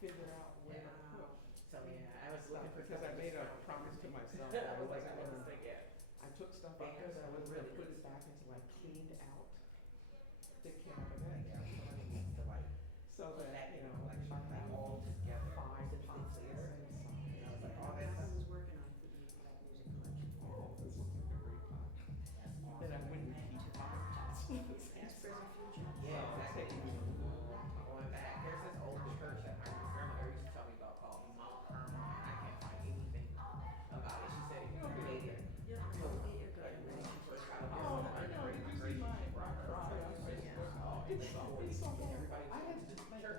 figure out where to put. So yeah, I was looking for Because I made a promise to myself that I wasn't gonna, I took stuff out there that I wasn't gonna put it back until I cleaned out the cabinet. So that, you know, like I had all together, 5 pots there inside. And I was like, oh, I that's, was working on putting that music collection. oh, this looks like a great pot. Then I wouldn't keep 5 pots. Past, present, future. Yeah, exactly. Exactly. Going back, there's this old church that my grandmother used to tell me about called Mount Carmel, and I can't find anything about it. She said it created. Yeah, you're good. When she first got a Oh, I know, did you see my cry? Oh, it's always It's so hard. everybody. I had to just make a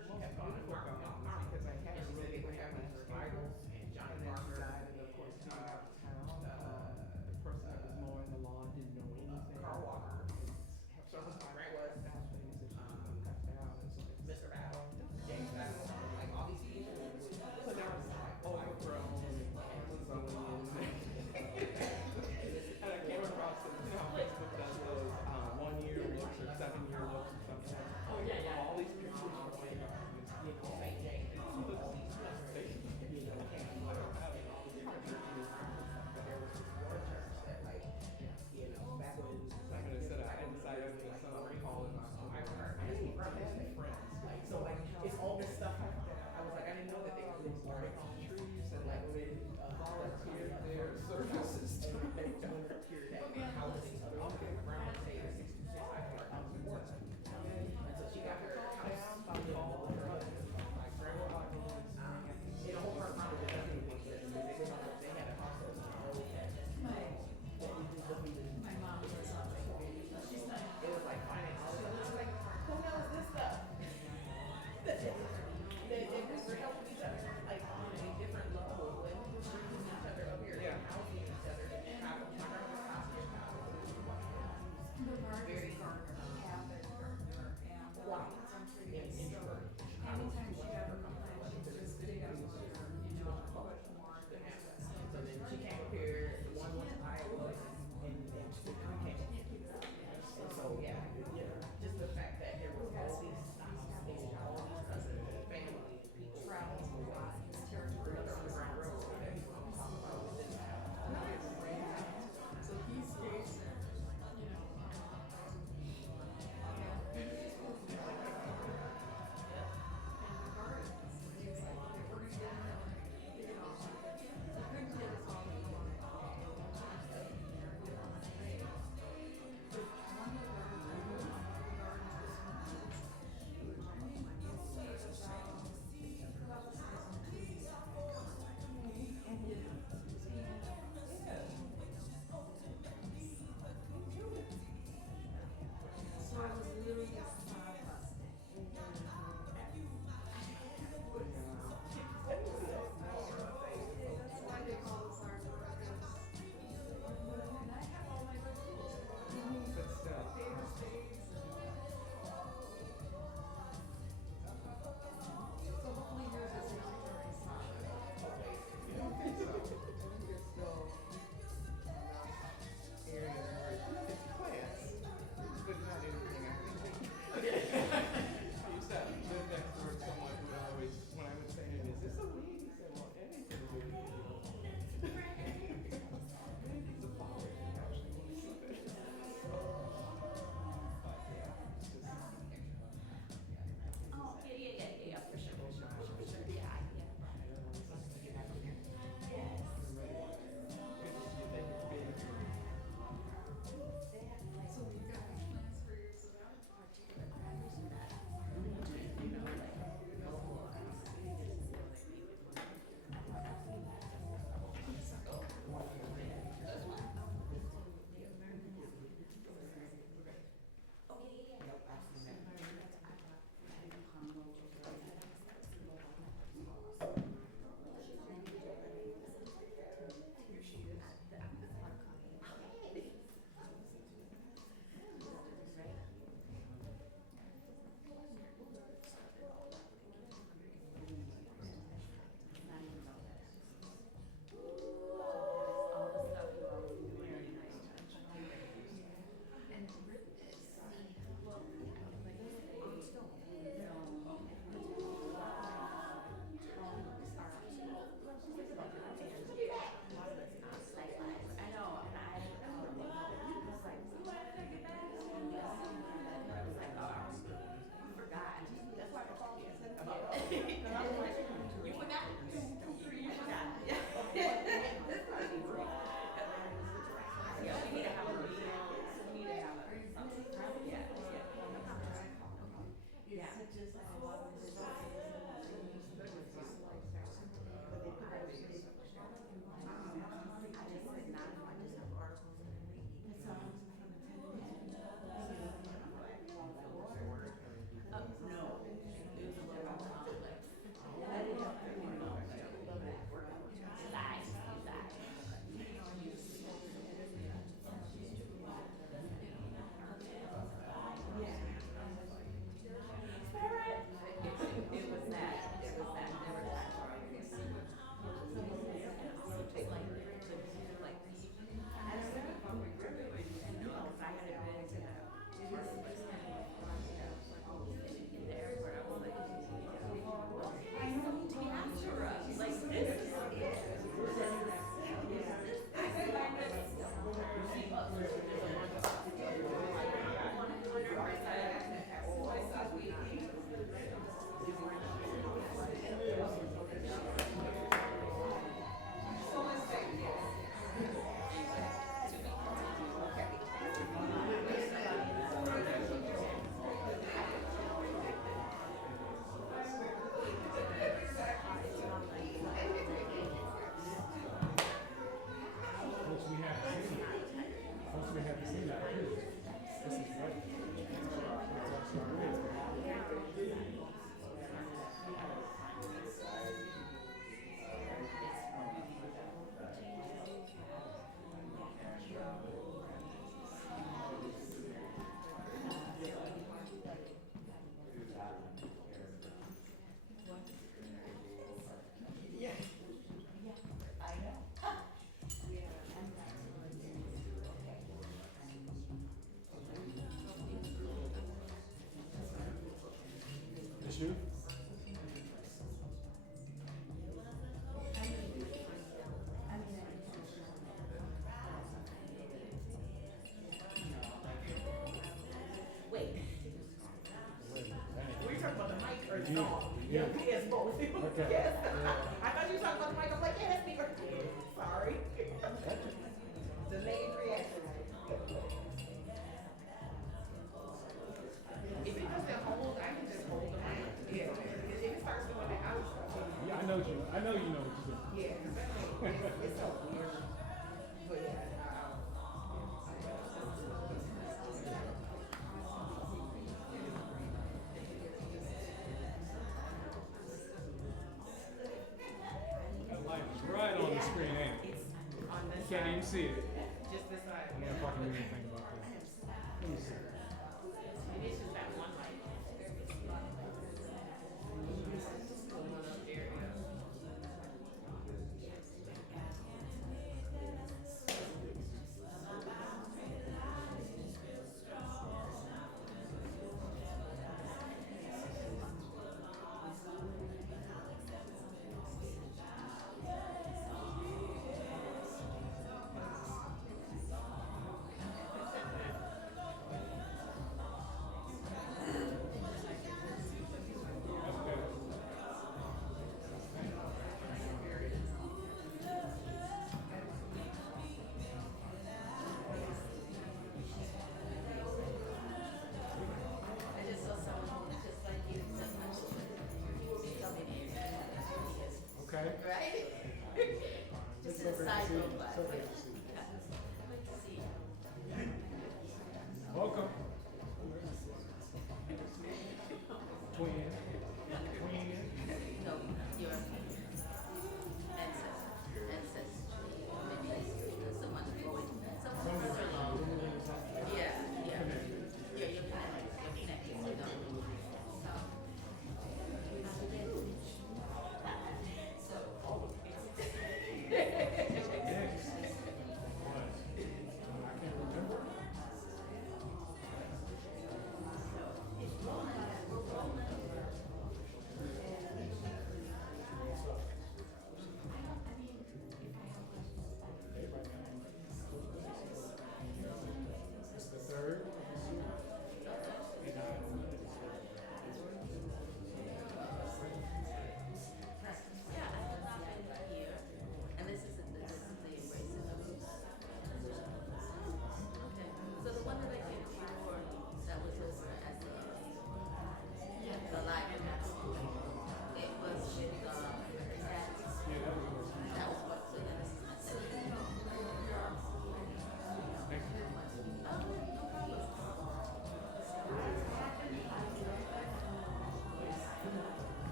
you? Wait. Were you talking about the mic or the Yeah. song? Yeah. Yes, both. Okay. Yes. Yeah. I thought you were talking about the mic. I'm like, yeah, that's me. Sorry. Delayed reaction. If it doesn't hold, I can just hold the mic. Yeah. If it starts doing that, I'll stop. Yeah, I know you know what you're doing. Yeah, because that thing, it's so weird. But yeah, That light is right on the screen, ain't it? it's on this You can't even side. see it. Just this side. I don't know if I can do anything about this. Let me see. It is just that one light. The one up there, yeah. That's better. I just saw someone just like you, just much. You will be coming in. Okay. Right? Just So in a great to side see you. road, but. So great to see you. Good to see you. Welcome. Twin. Queen. No, your ancestry. Maybe someone going, someone sister-in-law. Yeah, yeah. Yeah, you're connected. You're connected. You know. Next. What? I can't remember.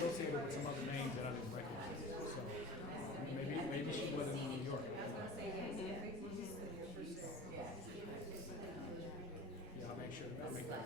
associated with some other names that I didn't recognize. So maybe she wasn't in New York. Yeah, I'll make sure. I'll make that.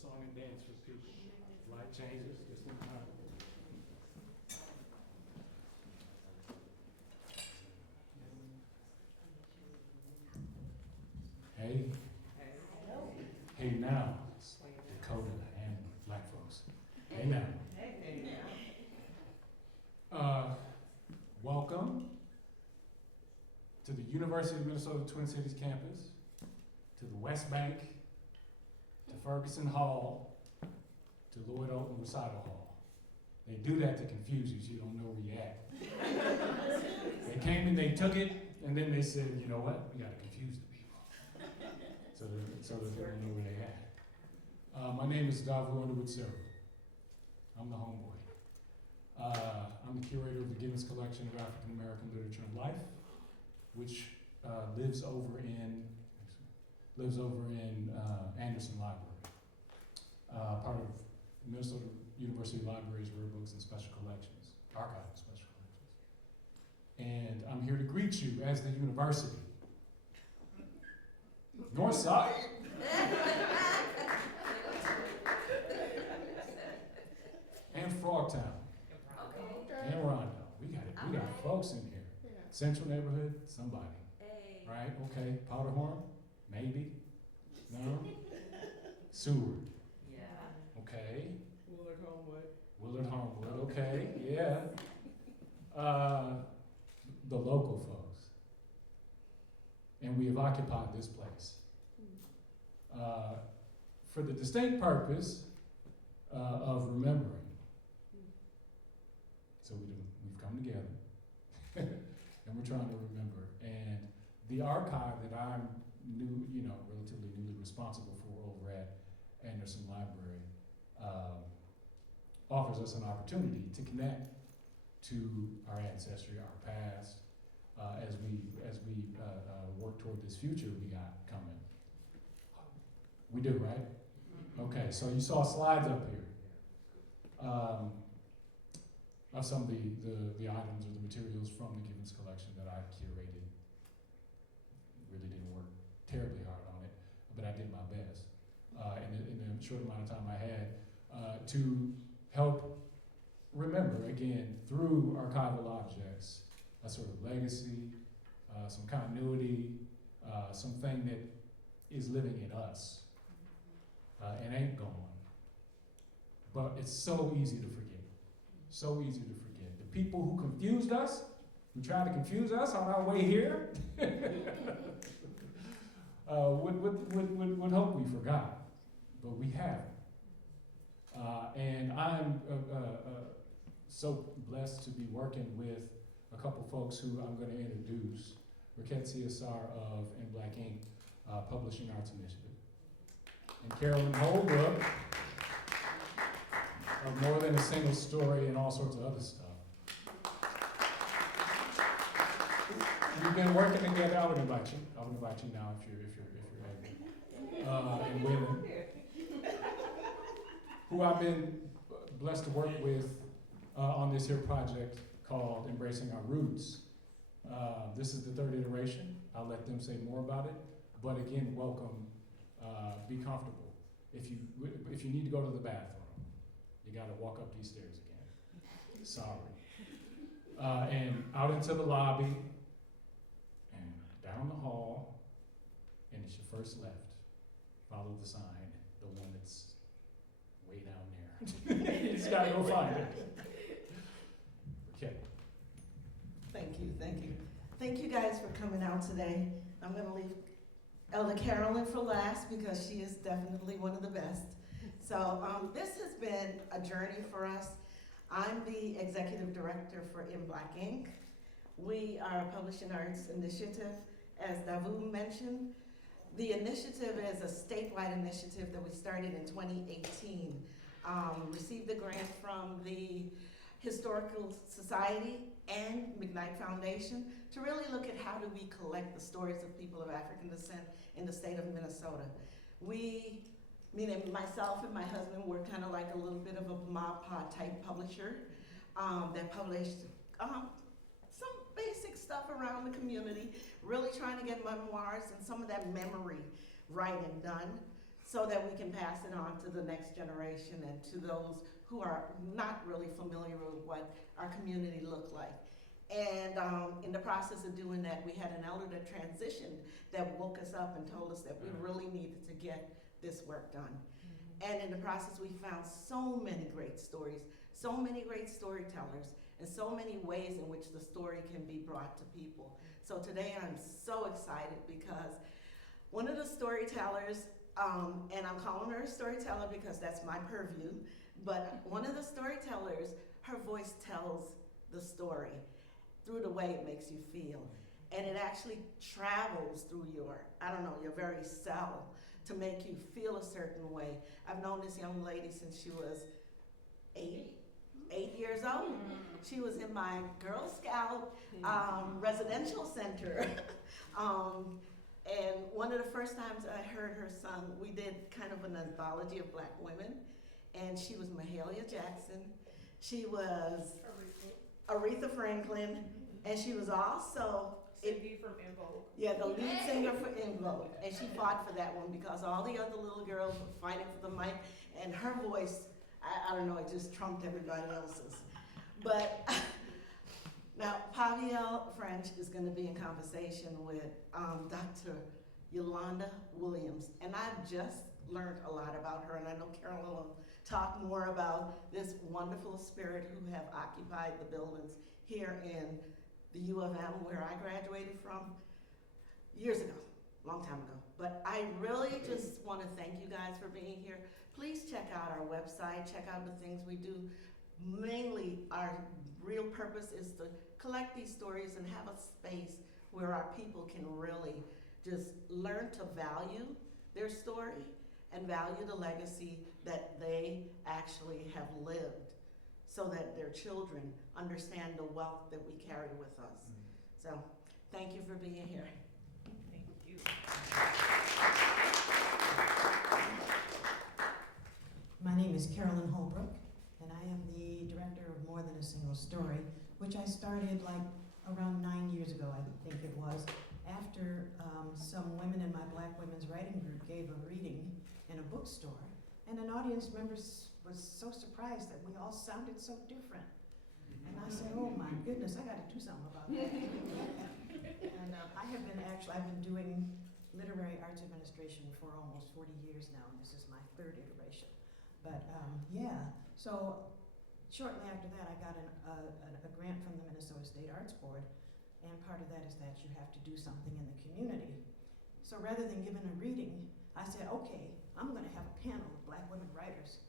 Song and dance for people. Light changes just in time. Hey. Hey now, Dakota and black folks. Hey now. Welcome to the University of Minnesota Twin Cities campus, to the West Bank, to Ferguson Hall, to Lloyd Alton Recital Hall. They do that to confuse you so you don't know where you're at. They came and they took it, and then they said, you know what, we gotta confuse the people. So that they don't know where they're at. My name is Davu Underwood Silver. I'm the homeboy. I'm the curator of the Gibbons Collection of African American Literature and Life, which lives over in Anderson Library, part of Minnesota University Library's Rare Books and Special Collections, Archive and Special Collections. And I'm here to greet you as the university. Northside. And Frogtown. And Rondo. We got folks in here. Yeah. Central neighborhood, somebody. Hey. Right? Okay. Powderhorn? Maybe. No? Seward. Yeah. Okay. Willard Homewood. Okay. Yeah. The local folks. And we have occupied this place. For the distinct purpose of remembering. So we've come together, and we're trying to remember. And the archive that I'm relatively newly responsible for over at Anderson Library offers us an opportunity to connect to our ancestry, our past, as we work toward this future we got coming. We do, right? Okay, so you saw slides up here. Of some of the items or the materials from the Gibbons collection that I curated. Really didn't work terribly hard on it, but I did my best in the short amount of time I had to help remember, again, through archival objects, a sort of legacy, some continuity, something that is living in us and ain't gone. But it's so easy to forget. So easy to forget. The people who confused us, who tried to confuse us on our way here, would hope we forgot, but we haven't. And I'm so blessed to be working with a couple folks who I'm going to introduce. Raquette CSR of In Black Ink Publishing Arts Initiative, and Carolyn Holbrook of More Than a Single Story and all sorts of other stuff. We've been working together. I would invite you now if you're able. And women who I've been blessed to work with on this here project called Embracing Our Roots. This is the third iteration. I'll let them say more about it. But again, welcome. Be comfortable. If you need to go to the bathroom, you got to walk up these stairs again. Sorry. And out into the lobby, and down the hall, and it's your first left. Follow the sign, the one that's way down there. You just got to go find it. Okay. Thank you. Thank you guys for coming out today. I'm going to leave Elder Carolyn for last because she is definitely one of the best. So this has been a journey for us. I'm the executive director for In Black Ink. We are a publishing arts initiative, as Davu mentioned. The initiative is a statewide initiative that we started in 2018. Received a grant from the Historical Society and McKnight Foundation to really look at how do we collect the stories of people of African descent in the state of Minnesota. We, meaning myself and my husband, were kind of like a little bit of a mob pot type publisher that published some basic stuff around the community, really trying to get memoirs and some of that memory right and done so that we can pass it on to the next generation and to those who are not really familiar with what our community looked like. And in the process of doing that, we had an elder that transitioned that woke us up and told us that we really needed to get this work done. And in the process, we found so many great stories, so many great storytellers, and so many ways in which the story can be brought to people. So today I'm so excited because one of the storytellers, and I'm calling her a storyteller because that's my purview, But one of the storytellers, her voice tells the story through the way it makes you feel. And it actually travels through your, I don't know, your very cell to make you feel a certain way. I've known this young lady since she was 8 years old. She was in my Girl Scout residential center. And one of the first times I heard her sung, we did kind of an anthology of Black women. And she was Mahalia Jackson. She was Aretha Franklin. And she was also Cindy from En Vogue. yeah, the lead singer for En Vogue. And she fought for that one because all the other little girls were fighting for the mic. And her voice, I don't know, it just trumped everybody else's. But now, PaviElle French is going to be in conversation with Dr. Yolanda Williams. And I've just learned a lot about her, and I know Carolyn will talk more about this wonderful spirit who have occupied the buildings here in the U of M, where I graduated from years ago, long time ago. But I really just want to thank you guys for being here. Please check out our website, check out the things we do. Mainly, our real purpose is to collect these stories and have a space where our people can really just learn to value their story and value the legacy that they actually have lived, so that their children understand the wealth that we carry with us. So, thank you for being here. Thank you. My name is Carolyn Holbrook, and I am the director of More Than a Single Story, which I started like around 9 years ago, I think it was, after some women in my Black Women's Writing Group gave a reading in a bookstore, and an audience member was so surprised that we all sounded so different. And I said, oh my goodness, I gotta do something about that. And I've been doing literary arts administration for almost 40 years now, and this is my 3rd iteration. But yeah, so shortly after that I got a grant from the Minnesota State Arts Board, and part of that is that you have to do something in the community. So rather than giving a reading, I said, okay, I'm gonna have a panel of Black women writers.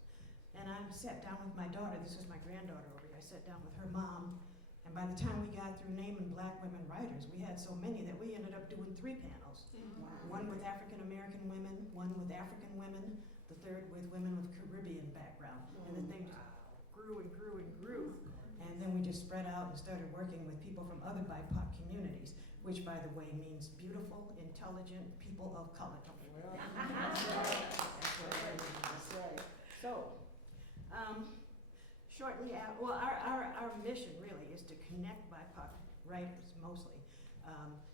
And I sat down with my daughter, this is my granddaughter over here, I sat down with her mom, and by the time we got through naming Black women writers, we had so many that we ended up doing 3 panels. One with African American women, one with African women, the third with women with Caribbean background. And the thing just grew and grew and grew. And then we just spread out and started working with people from other BIPOC communities, which by the way means beautiful, intelligent people of color. That's right. So, shortly after, well, our mission really is to connect BIPOC writers mostly.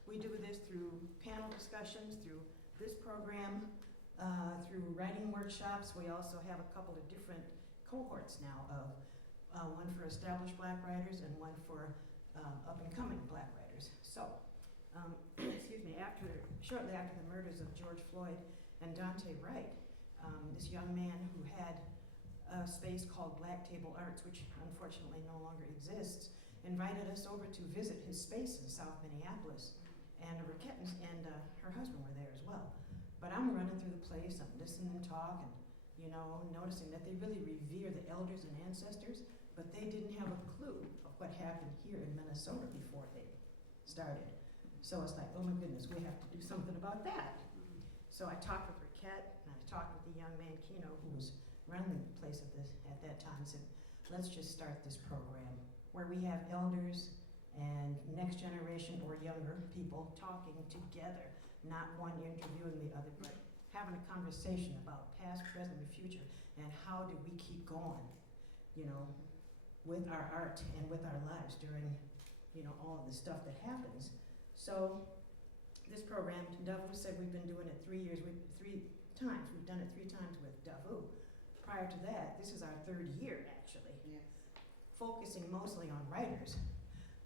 We do this through panel discussions, through this program, through writing workshops. We also have a couple of different cohorts now of one for established Black writers and one for up-and-coming Black writers. So, excuse me, shortly after the murders of George Floyd and Dante Wright, this young man who had a space called Black Table Arts, which unfortunately no longer exists, invited us over to visit his space in South Minneapolis. And Riquette and her husband were there as well. But I'm running through the place, I'm listening and talk, and noticing that they really revere the elders and ancestors, but they didn't have a clue of what happened here in Minnesota before they started. So it's like, oh my goodness, we have to do something about that. So I talked with Riquette, and I talked with the young man, Kino, who was running the place at that time, and said, let's just start this program where we have elders and next generation or younger people talking together, not one interviewing the other, but having a conversation about past, present, and future, and how do we keep going, with our art and with our lives during, all of the stuff that happens. So this program, Davu said we've been doing it 3 years, 3 times. We've done it 3 times with Davu. Prior to that, this is our 3rd year actually, Yes. focusing mostly on writers.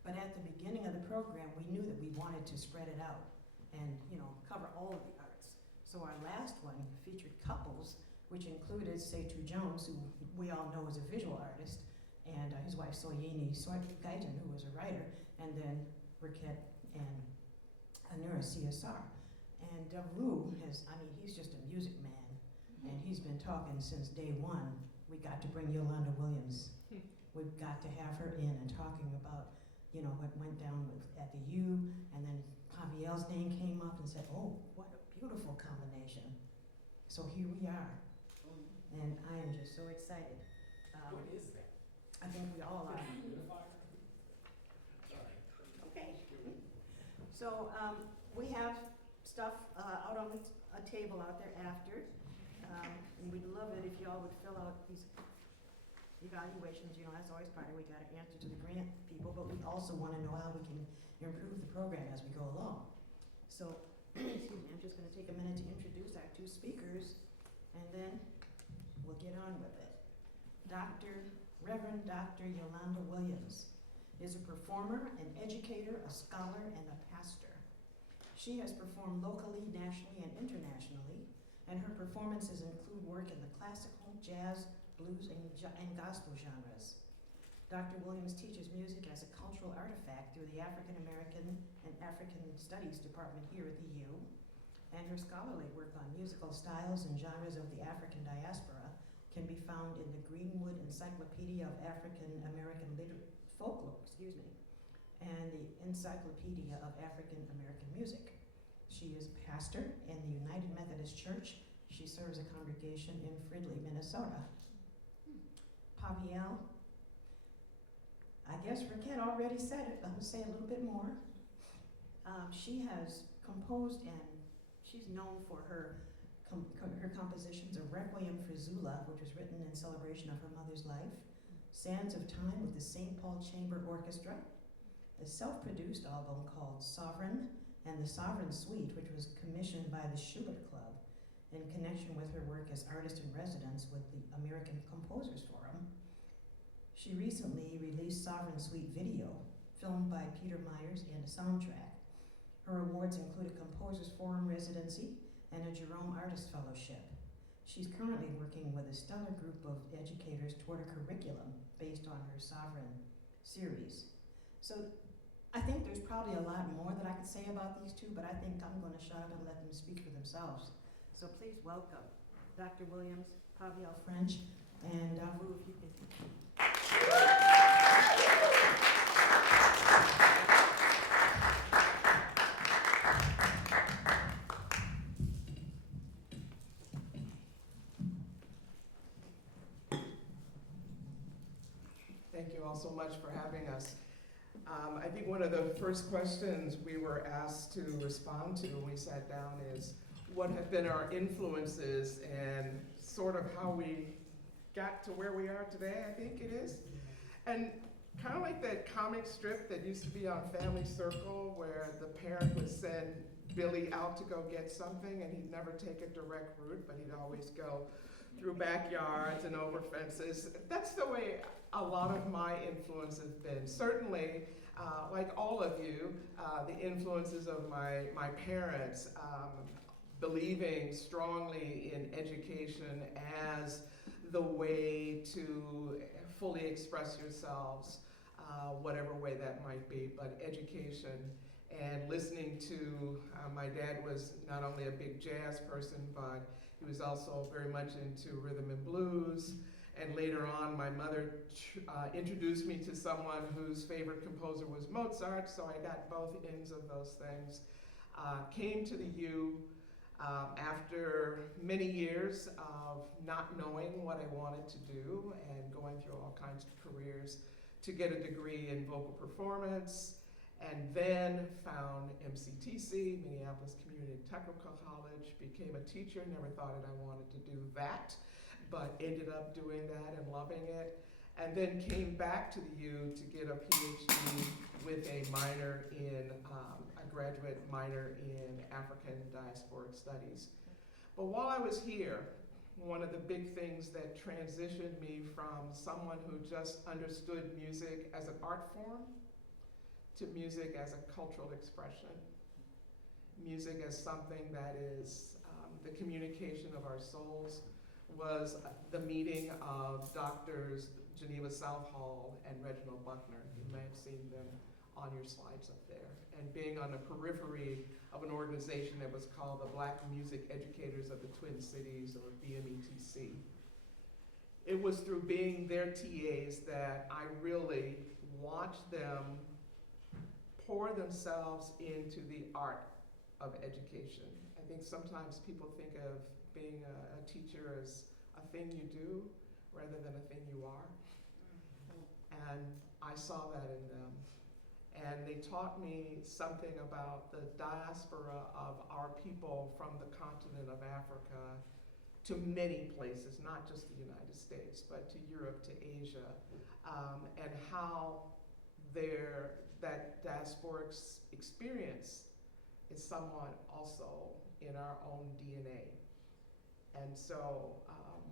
But at the beginning of the program, we knew that we wanted to spread it out and, cover all of the arts. So our last one featured couples, which included Setu Jones, who we all know is a visual artist, and his wife Soyini Gaitan, who was a writer, and then Riquette and Anura CSR. And Davu he's just a music man, and he's been talking since day one we got to bring Yolanda Williams. We've got to have her in and talking about, you know, what went down at the U, and then PaviElle's name came up and said, oh, what a beautiful combination. So here we are, and I am just so excited. What is that? I think we all are. Okay. So we have stuff out on a table out there after, and we'd love it if y'all would fill out these evaluations. You know, that's always part of it. We got to answer to the grant people, but we also want to know how we can improve the program as we go along. So, excuse me, I'm just going to take a minute to introduce our two speakers, and then we'll get on with it. Reverend Dr. Yolanda Williams is a performer, an educator, a scholar, and a pastor. She has performed locally, nationally, and internationally, and her performances include work in the classical, jazz, blues, and gospel genres. Dr. Williams teaches music as a cultural artifact through the African American and African Studies Department here at the U, and her scholarly work on musical styles and genres of the African Diaspora can be found in the Greenwood Encyclopedia of African American Folklore, and the Encyclopedia of African American Music. She is pastor in the United Methodist Church. She serves a congregation in Fridley, Minnesota. PaviElle, I guess Raquel already said it, but I'm gonna say a little bit more. She has composed, and she's known for her compositions of Requiem for Zula, which was written in celebration of her mother's life, Sands of Time with the St. Paul Chamber Orchestra, a self-produced album called Sovereign, and the Sovereign Suite, which was commissioned by the Schubert Club in connection with her work as artist-in-residence with the American Composers Forum. She recently released Sovereign Suite video, filmed by Peter Myers, and a soundtrack. Her awards include a Composers Forum residency and a Jerome Artist Fellowship. She's currently working with a stellar group of educators toward a curriculum based on her Sovereign series. So I think there's probably a lot more that I could say about these two, but I think I'm going to shut up and let them speak for themselves. So please welcome Dr. Williams, PaviElle French, and Davu, if you can. Thank you all so much for having us. I think one of the first questions we were asked to respond to when we sat down is, what have been our influences and sort of how we got to where we are today, I think it is. And kind of like that comic strip that used to be on Family Circle where the parent would send Billy out to go get something and he'd never take a direct route, but he'd always go through backyards and over fences. That's the way a lot of my influence has been. Certainly, like all of you, the influences of my parents, believing strongly in education as the way to fully express yourselves, whatever way that might be, but education. And listening to, my dad was not only a big jazz person, but he was also very much into rhythm and blues. And later on, my mother introduced me to someone whose favorite composer was Mozart, so I got both ends of those things. Came to the U after many years of not knowing what I wanted to do and going through all kinds of careers to get a degree in vocal performance, and then found MCTC, Minneapolis Community Technical College, became a teacher, never thought that I wanted to do that, but ended up doing that and loving it, and then came back to the U to get a PhD with a minor in, a graduate minor in African Diasporic Studies. But while I was here, one of the big things that transitioned me from someone who just understood music as an art form to music as a cultural expression. Music as something that is the communication of our souls was the meeting of Doctors Geneva Southall and Reginald Buckner. You may have seen them on your slides up there. And being on the periphery of an organization that was called the Black Music Educators of the Twin Cities, or BMETC. it was through being their TAs that I really watched them pour themselves into the art of education. I think sometimes people think of being a teacher as a thing you do rather than a thing you are. And I saw that in them. And they taught me something about the diaspora of our people from the continent of Africa to many places, not just the United States, but to Europe, to Asia, and how that diasporic experience is somewhat also in our own DNA. And so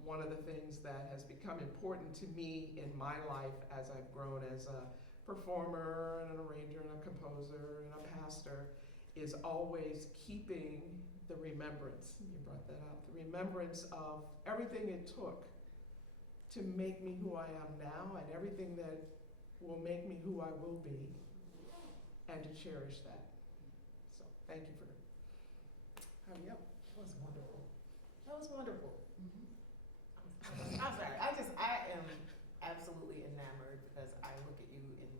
one of the things that has become important to me in my life as I've grown as a performer and an arranger and a composer and a pastor is always keeping the remembrance, you brought that up, the remembrance of everything it took to make me who I am now and everything that will make me who I will be, and to cherish that. So thank you for That was wonderful. That was wonderful. I'm sorry. I am absolutely enamored because I look at you and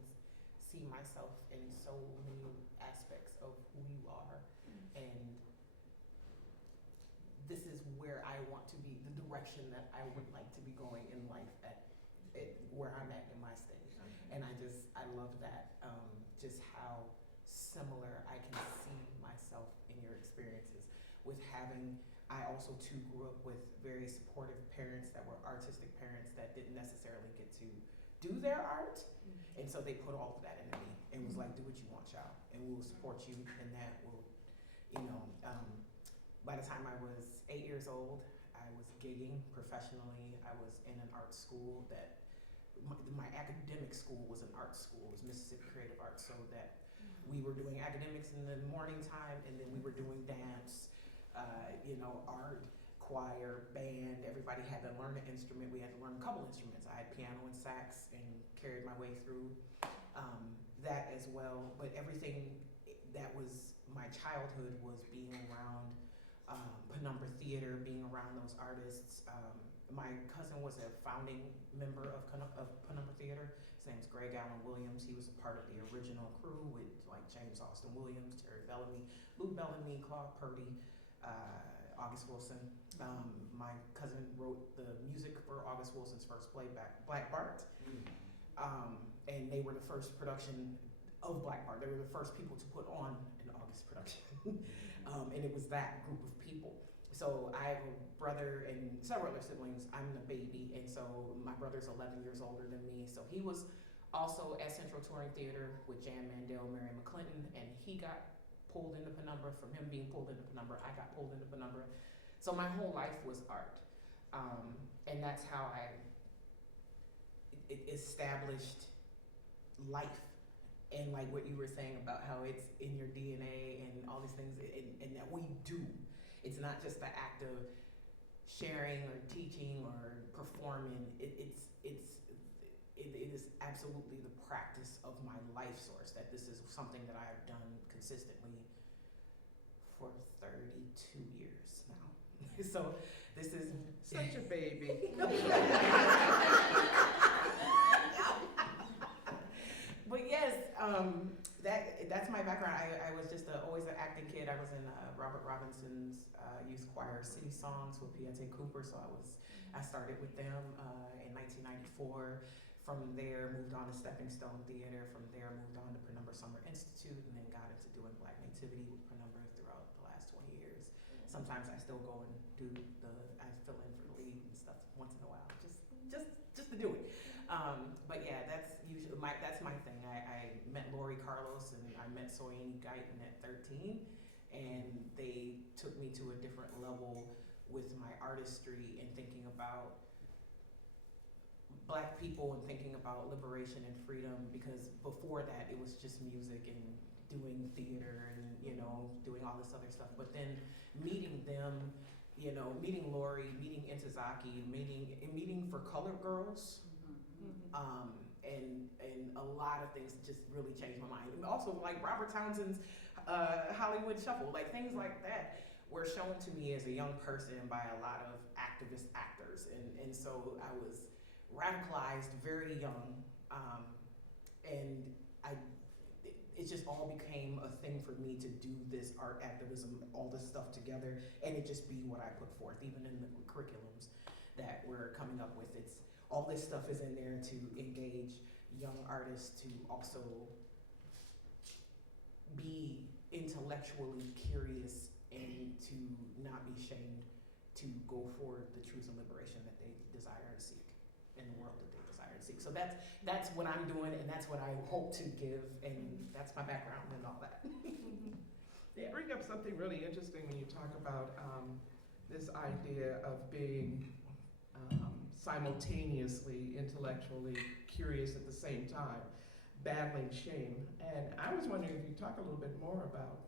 see myself in so many aspects of who you are, and this is where I want to be, the direction that I would like to be going in life at where I'm at in my stage. And I love that, just how similar I can see myself in your experiences with having, I also too grew up with very supportive parents that were artistic parents that didn't necessarily get to do their art. And so they put all of that into me and was like, do what you want, child, and we'll support you in that. We'll, by the time I was 8 years old, I was gigging professionally. I was in an art school that, my academic school was an art school. It was Mississippi Creative Arts, so that we were doing academics in the morning time, and then we were doing dance, art, choir, band. Everybody had to learn an instrument. We had to learn a couple instruments. I had piano and sax and carried my way through that as well. But everything that was my childhood was being around Penumbra Theater, being around those artists. My cousin was a founding member of Penumbra Theater. His name's Greg Allen Williams. He was a part of the original crew with like James Austin Williams, Terry Bellamy, Lou Bellamy, Claude Purdy, August Wilson. My cousin wrote the music for August Wilson's first play, Black Bart. And they were the first production of Black Bart. They were the first people to put on an August production. And it was that group of people. So I have a brother and several other siblings. I'm the baby, and so my brother's 11 years older than me. So he was also at Central Touring Theater with Jan Mandel, Mary McClinton, and he got pulled into Penumbra. From him being pulled into Penumbra, I got pulled into Penumbra. So my whole life was art, and that's how I established life. And like what you were saying about how it's in your DNA and all these things, and that we do. It's not just the act of sharing or teaching or performing. It is absolutely the practice of my life source, that this is something that I have done consistently for 32 years now. So this is such a baby. But yes, that's my background. I was just always an acting kid. I was in Robert Robinson's youth choir, City Songs with P.T. Cooper. So I started with them in 1994. From there, moved on to Stepping Stone Theater. From there, moved on to Penumbra Summer Institute, and then got into doing Black Nativity with Penumbra throughout the last 20 years. Sometimes I still go and I fill in for the lead and stuff once in a while, just to do it. But yeah, that's usually that's my thing. I met Lori Carlos and I met Soyini Guyton at 13, and they took me to a different level with my artistry and thinking about Black people and thinking about liberation and freedom, because before that it was just music and doing theater and doing all this other stuff. But then meeting them, meeting Lori, meeting Intozaki, meeting For Colored Girls, and a lot of things just really changed my mind. And also like Robert Townsend's Hollywood Shuffle, like things like that were shown to me as a young person by a lot of activist actors. And so I was radicalized very young. And it just all became a thing for me to do this art activism, all this stuff together, and it just be what I put forth, even in the curriculums that we're coming up with. It's all this stuff is in there to engage young artists to also be intellectually curious and to not be shamed to go for the truth and liberation that they desire and seek in the world that they desire and seek. So that's what I'm doing, and that's what I hope to give, and that's my background and all that. You bring up something really interesting when you talk about this idea of being simultaneously intellectually curious at the same time, battling shame. And I was wondering if you talk a little bit more about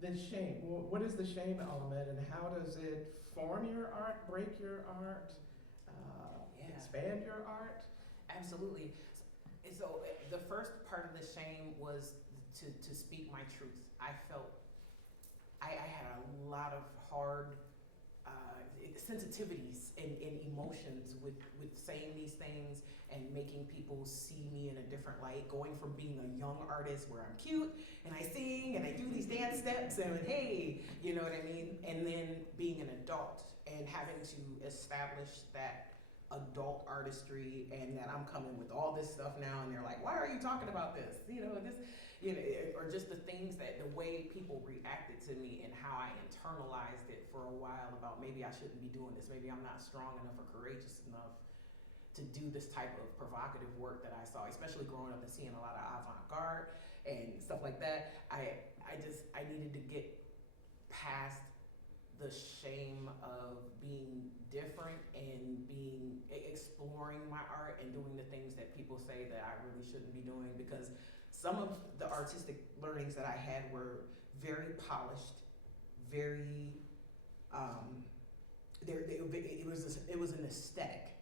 this shame. What is the shame element, and how does it form your art, break your art, expand your art? Absolutely. So the first part of the shame was to speak my truth. I felt I had a lot of hard sensitivities and emotions with saying these things and making people see me in a different light, going from being a young artist where I'm cute and I sing and I do these dance steps and hey, you know what I mean? And then being an adult and having to establish that adult artistry, and that I'm coming with all this stuff now, and they're like, why are you talking about this? You know, this, you know, or just the things that, the way people reacted to me and how I internalized it for a while about maybe I shouldn't be doing this, maybe I'm not strong enough or courageous enough to do this type of provocative work that I saw, especially growing up and seeing a lot of avant-garde and stuff like that. I needed to get past the shame of being different and exploring my art and doing the things that people say that I really shouldn't be doing, because some of the artistic learnings that I had were very polished, very it was an aesthetic,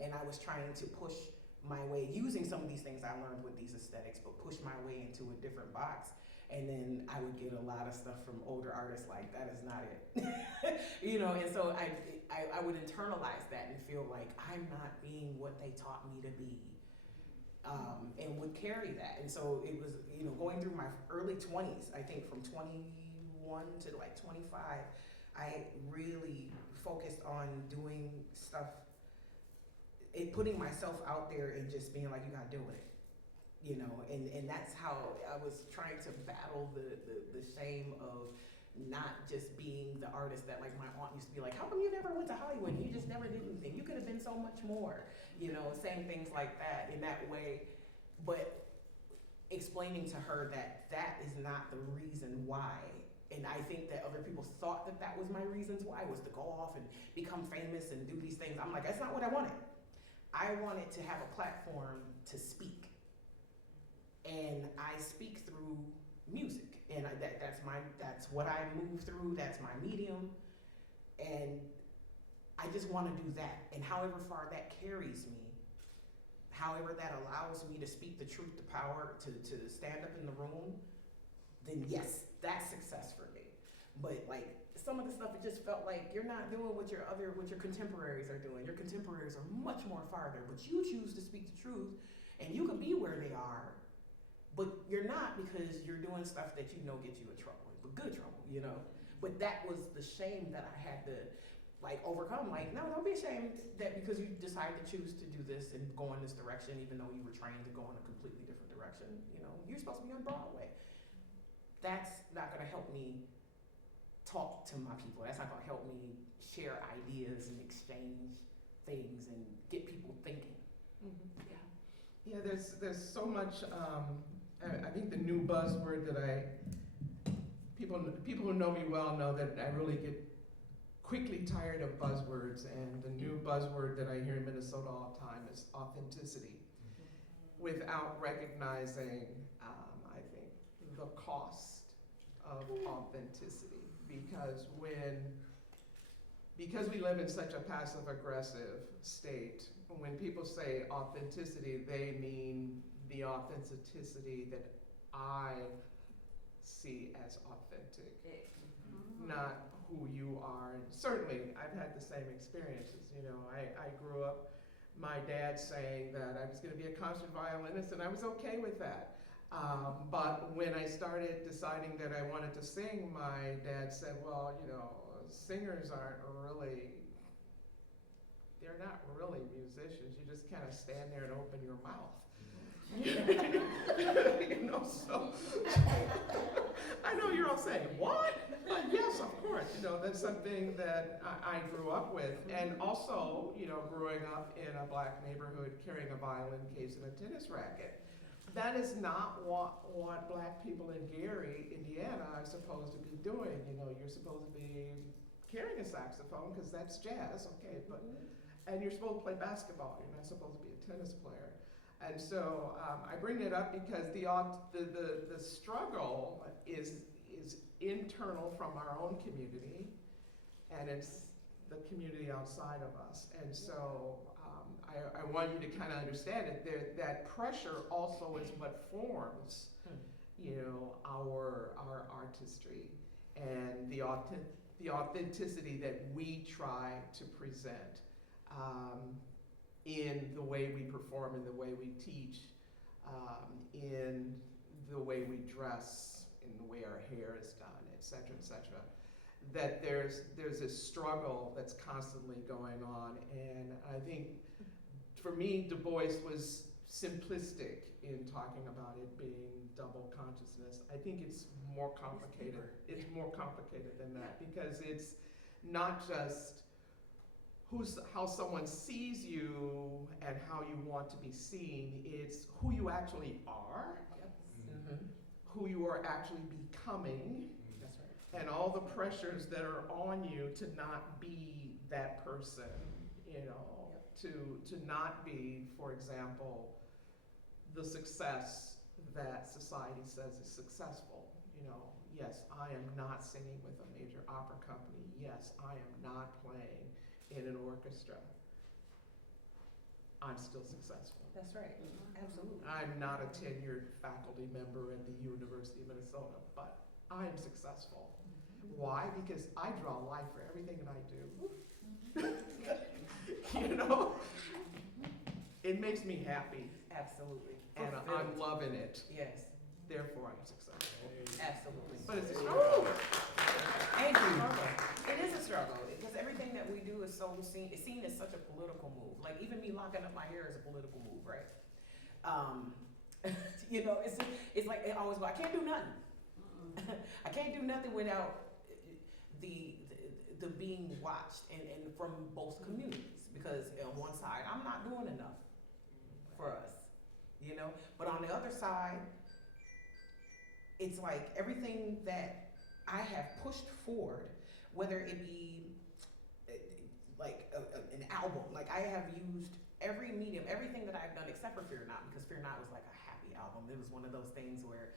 and I was trying to push my way using some of these things I learned with these aesthetics, but push my way into a different box. And then I would get a lot of stuff from older artists like, that is not it. You know, and so I would internalize that and feel like I'm not being what they taught me to be, and would carry that. And so it was, you know, going through my early 20s, I think from 21 to like 25, I really focused on doing stuff, putting myself out there and just being like, you gotta deal with it. You know, and that's how I was trying to battle the shame of not just being the artist that, like, my aunt used to be like, how come you never went to Hollywood? You just never did anything. You could have been so much more, you know, saying things like that in that way, but explaining to her that that is not the reason why. And I think that other people thought that that was my reasons why, was to go off and become famous and do these things. I'm like, that's not what I wanted. I wanted to have a platform to speak. And I speak through music, and that's what I move through, that's my medium, and I just want to do that. And however far that carries me, however that allows me to speak the truth to power, to stand up in the room, then yes, that's success for me. But like some of the stuff, it just felt like you're not doing what your contemporaries are doing. Your contemporaries are much more farther, but you choose to speak the truth, and you could be where they are, but you're not, because you're doing stuff that you know gets you in trouble, but good trouble, you know? But that was the shame that I had to like overcome. Like, no, don't be ashamed that because you decided to choose to do this and go in this direction, even though you were trained to go in a completely different direction, you know? You're supposed to be on Broadway. That's not gonna help me talk to my people. That's not gonna help me share ideas and exchange things and get people thinking. Mm-hmm. Yeah, there's so much, I think the new buzzword that people who know me well know that I really get quickly tired of buzzwords, and the new buzzword that I hear in Minnesota all the time is authenticity, without recognizing, I think, the cost of authenticity, because we live in such a passive-aggressive state, when people say authenticity, they mean the authenticity that I see as authentic, not who you are. And certainly, I've had the same experiences. You know, I grew up, my dad saying that I was going to be a concert violinist, and I was okay with that. But when I started deciding that I wanted to sing, my dad said, well, you know, singers aren't really, they're not really musicians. You just kind of stand there and open your mouth. You know, so I know you're all saying, what? But yes, of course, you know, that's something that I grew up with. And also, you know, growing up in a black neighborhood, carrying a violin case and a tennis racket. That is not what black people in Gary, Indiana are supposed to be doing. You know, you're supposed to be carrying a saxophone because that's jazz, okay, but, and you're supposed to play basketball. You're not supposed to be a tennis player. And so I bring it up because the struggle is internal from our own community, and it's the community outside of us. And so I want you to kind of understand it. That pressure also is what forms, you know, our artistry and the authenticity that we try to present in the way we perform, in the way we teach, in the way we dress, in the way our hair is done, et cetera, et cetera. That there's a struggle that's constantly going on, and I think for me, Du Bois was simplistic in talking about it being double consciousness. I think it's more complicated. It's more complicated than that, because it's not just how someone sees you and how you want to be seen. It's who you actually are, who you are actually becoming, That's right. and all the pressures that are on you to not be that person, you know, to not be, for example, the success that society says is successful. You know, yes, I am not singing with a major opera company. Yes, I am not playing in an orchestra. I'm still successful. That's right. Absolutely. I'm not a tenured faculty member at the University of Minnesota, but I'm successful. Why? Because I draw life for everything that I do. You know? It makes me happy, Absolutely. and I'm loving it. Yes, Therefore, I'm successful. absolutely. But it's a struggle. Thank you. It is a struggle, because everything that we do is it's seen as such a political move. Like, even me locking up my hair is a political move, right? You know, it's like, it always go, I can't do nothing. I can't do nothing without the being watched, and from both communities, because on one side, I'm not doing enough for us, you know? But on the other side, it's like everything that I have pushed forward, whether it be like an album, like I have used every medium, everything that I've done except for Fear Not, because Fear Not was like a happy album. It was one of those things where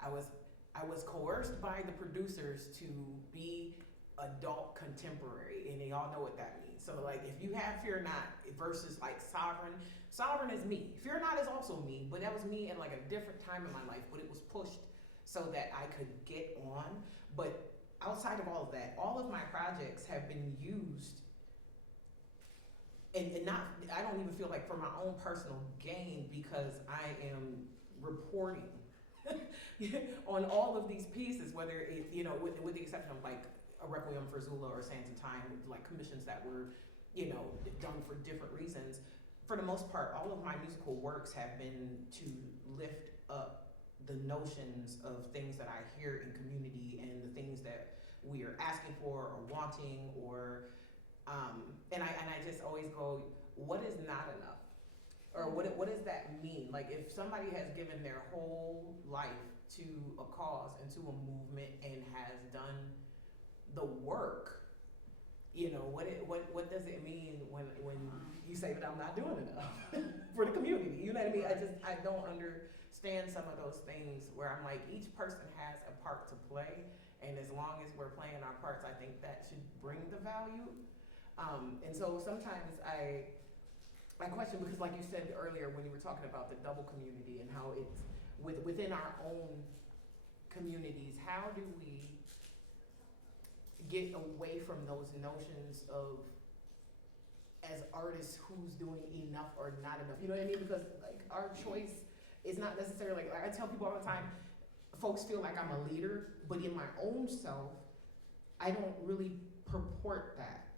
I was coerced by the producers to be adult contemporary, and y'all know what that means. So like, if you have Fear Not versus like Sovereign is me. Fear Not is also me, but that was me at like a different time in my life, but it was pushed so that I could get on. But outside of all of that, all of my projects have been used, and not, I don't even feel like for my own personal gain, because I am reporting on all of these pieces, whether it, you know, with the exception of like a Requiem for Zula or Sands in Time, like commissions that were, you know, done for different reasons. For the most part, all of my musical works have been to lift up the notions of things that I hear in community, and the things that we are asking for or wanting, or and I just always go, what is not enough? Or what does that mean? Like, if somebody has given their whole life to a cause and to a movement and has done the work, you know, what does it mean when you say that I'm not doing enough for the community? You know what I mean? I don't understand some of those things where I'm like, each person has a part to play, and as long as we're playing our parts, I think that should bring the value. And so sometimes I question, because like you said earlier when you were talking about the double community and how it's within our own communities, how do we get away from those notions of, as artists, who's doing enough or not enough? You know what I mean? Because like our choice is not necessarily, like I tell people all the time, folks feel like I'm a leader, but in my own self, I don't really purport that.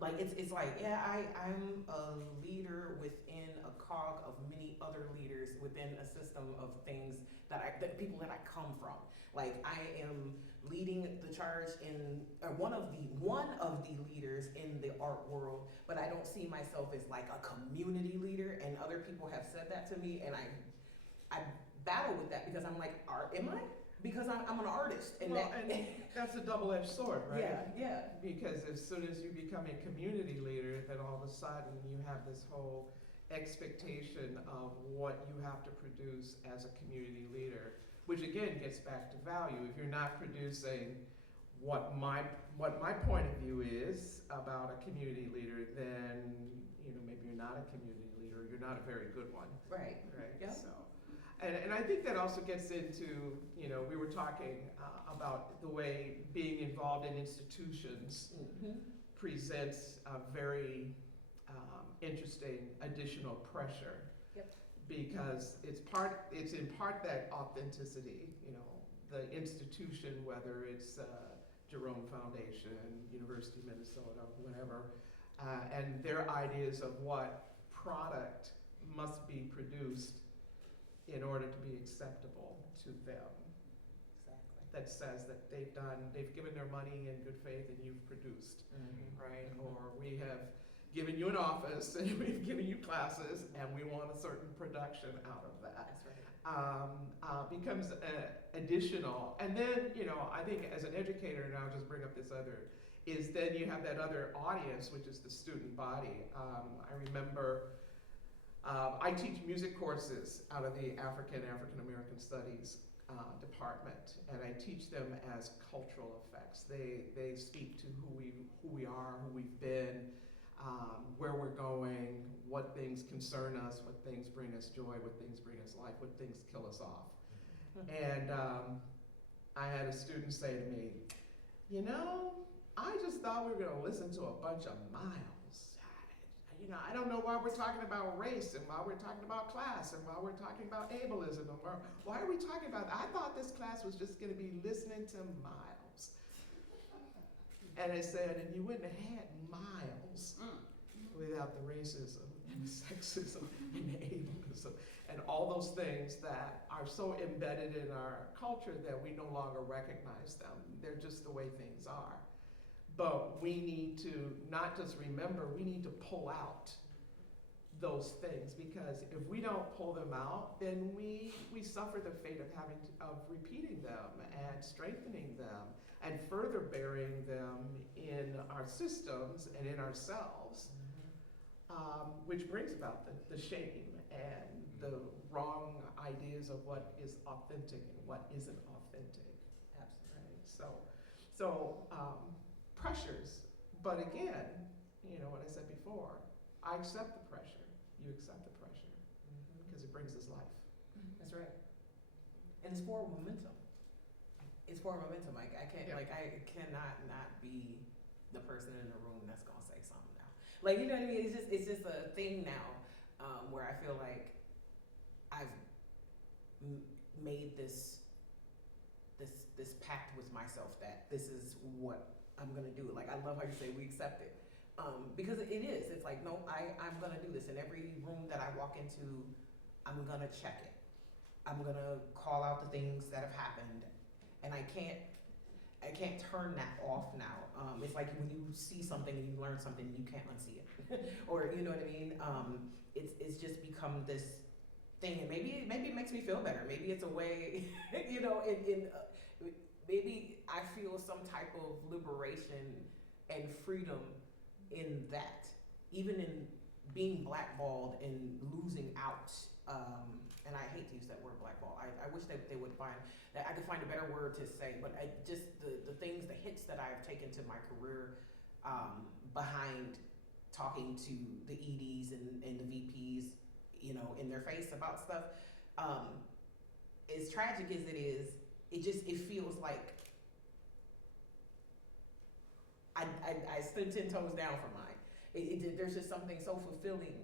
Like it's like, yeah, I'm a leader within a cog of many other leaders within a system of things that people that I come from. Like I am leading the charge in one of the leaders in the art world, but I don't see myself as like a community leader. And other people have said that to me, and I battle with that because I'm like, am I? Because I'm an artist, and Well, and that's a double-edged sword, right? Yeah. Because as soon as you become a community leader, then all of a sudden you have this whole expectation of what you have to produce as a community leader, which again gets back to value. If you're not producing what my point of view is about a community leader, then maybe you're not a community leader. You're not a very good one. Right. Yeah. So. And I think that also gets into, we were talking about the way being involved in institutions presents a very interesting additional pressure. Yep. Because it's in part that authenticity, the institution, whether it's Jerome Foundation, University of Minnesota, whatever, and their ideas of what product must be produced in order to be acceptable to them. Exactly. That says that they've given their money in good faith and you've produced, right? Or we have given you an office and we've given you classes and we want a certain production out of that. That's right. Becomes additional. And then, I think as an educator, and I'll just bring up this other, is then you have that other audience, which is the student body. I remember I teach music courses out of the African American Studies department, and I teach them as cultural effects. They speak to who we are, who we've been, where we're going, what things concern us, what things bring us joy, what things bring us life, what things kill us off. And I had a student say to me, I just thought we were going to listen to a bunch of miles. I don't know why we're talking about race and why we're talking about class and why we're talking about ableism. Or why are we talking about that? I thought this class was just going to be listening to miles. And I said, and you wouldn't have had miles without the racism and sexism and ableism and all those things that are so embedded in our culture that we no longer recognize them. They're just the way things are. But we need to not just remember, we need to pull out those things, because if we don't pull them out, then we suffer the fate of repeating them and strengthening them and further burying them in our systems and in ourselves, which brings about the shame and the wrong ideas of what is authentic and what isn't authentic. Absolutely. Right? So pressures, but again, what I said before, I accept the pressure, you accept the pressure, because it brings us life. That's right. And it's for momentum. It's for momentum. I can't, I cannot not be the person in the room that's gonna say something now. Like, you know what I mean? It's just a thing now, where I feel like I've made this pact with myself that this is what I'm gonna do. Like, I love how you say we accept it. Because it is. It's like, no, I'm gonna do this. In every room that I walk into, I'm gonna check it. I'm gonna call out the things that have happened. And I can't turn that off now. It's like when you see something and you learn something, you can't unsee it. Or, you know what I mean? It's just become this thing, and maybe it makes me feel better. Maybe it's a way, maybe I feel some type of liberation and freedom in that, even in being blackballed and losing out. And I hate to use that word blackball. I wish that they would find that I could find a better word to say, but just the things, the hits that I've taken to my career behind talking to the EDs and the VPs, in their face about stuff. As tragic as it is, it feels like I stood 10 toes down for mine. There's just something so fulfilling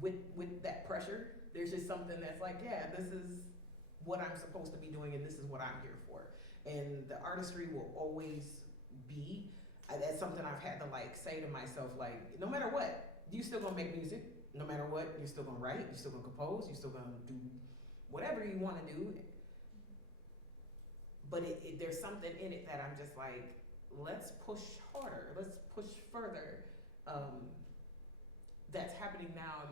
with that pressure. There's just something that's like, yeah, this is what I'm supposed to be doing and this is what I'm here for. And the artistry will always be, that's something I've had to like say to myself, like, no matter what, you still gonna make music. No matter what, you're still gonna write, you're still gonna compose, you're still gonna do whatever you wanna do. But there's something in it that I'm just like, let's push harder, let's push further. That's happening now as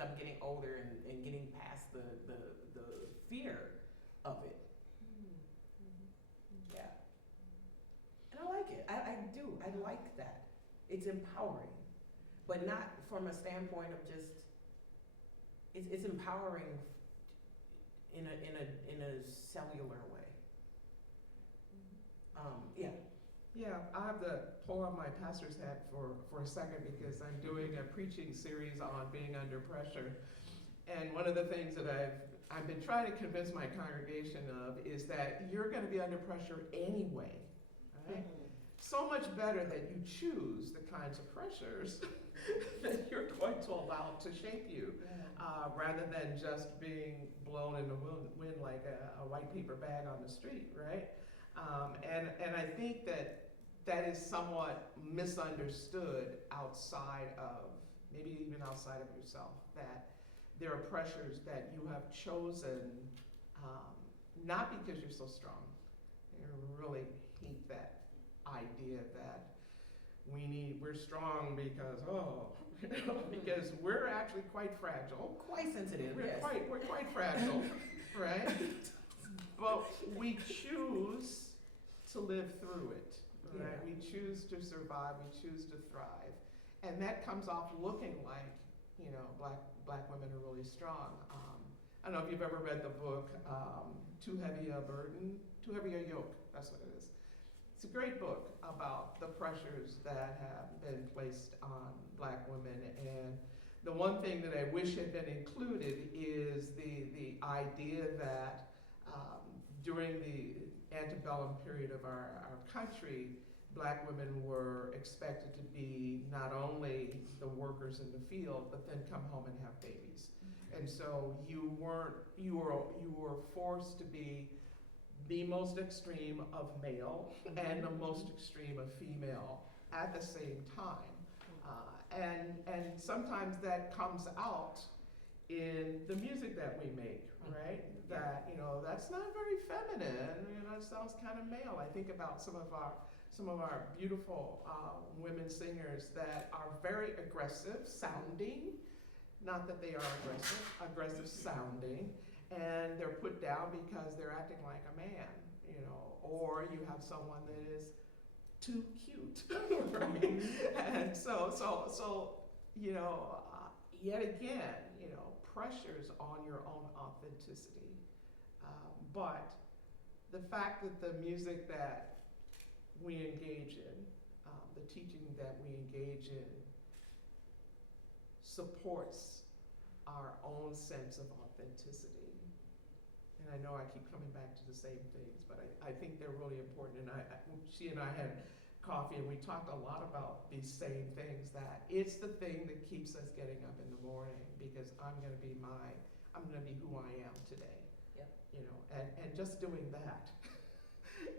I'm getting older and getting past the fear of it. Yeah. And I like it. I do. I like that. It's empowering. But not from a standpoint of just it's empowering in a cellular way. Yeah. Yeah, I have to pull on my pastor's hat for a second because I'm doing a preaching series on being under pressure. And one of the things that I've been trying to convince my congregation of is that you're going to be under pressure anyway, right? So much better that you choose the kinds of pressures that you're going to allow to shape you, rather than just being blown in the wind like a white paper bag on the street, right? And I think that is somewhat misunderstood outside of, maybe even outside of yourself, that there are pressures that you have chosen, not because you're so strong. I really hate that idea that we're strong because, because we're actually quite fragile. Quite sensitive, We're yes. quite fragile, right? But we choose to live through it, right? Yeah. We choose to survive, we choose to thrive. And that comes off looking like, black women are really strong. I don't know if you've ever read the book, Too Heavy a Burden, Too Heavy a Yoke, that's what it is. It's a great book about the pressures that have been placed on black women. And the one thing that I wish had been included is the idea that during the antebellum period of our country, black women were expected to be not only the workers in the field, but then come home and have babies. And so you were forced to be the most extreme of male and the most extreme of female at the same time. And sometimes that comes out in the music that we make, right? That, that's not very feminine, it sounds kind of male. I think about some of our beautiful women singers that are very aggressive sounding, not that they are aggressive sounding, and they're put down because they're acting like a man, or you have someone that is too cute, right? And so, yet again, pressures on your own authenticity. But the fact that the music that we engage in, the teaching that we engage in, supports our own sense of authenticity. And I know I keep coming back to the same things, but I think they're really important. And she and I had coffee and we talked a lot about these same things, that it's the thing that keeps us getting up in the morning, because I'm gonna be who I am today. Yep. And just doing that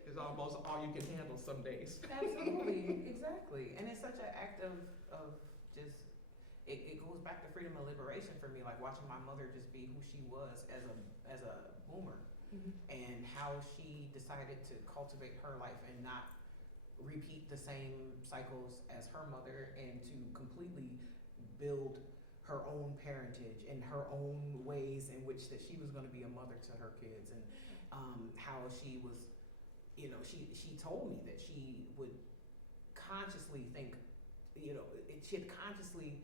is almost all you can handle some days. Absolutely, exactly. And it's such an act of just, it goes back to freedom and liberation for me, like watching my mother just be who she was as a boomer, and how she decided to cultivate her life and not repeat the same cycles as her mother, and to completely build her own parentage and her own ways in which that she was going to be a mother to her kids, and how she was, she told me that she would consciously think, she had consciously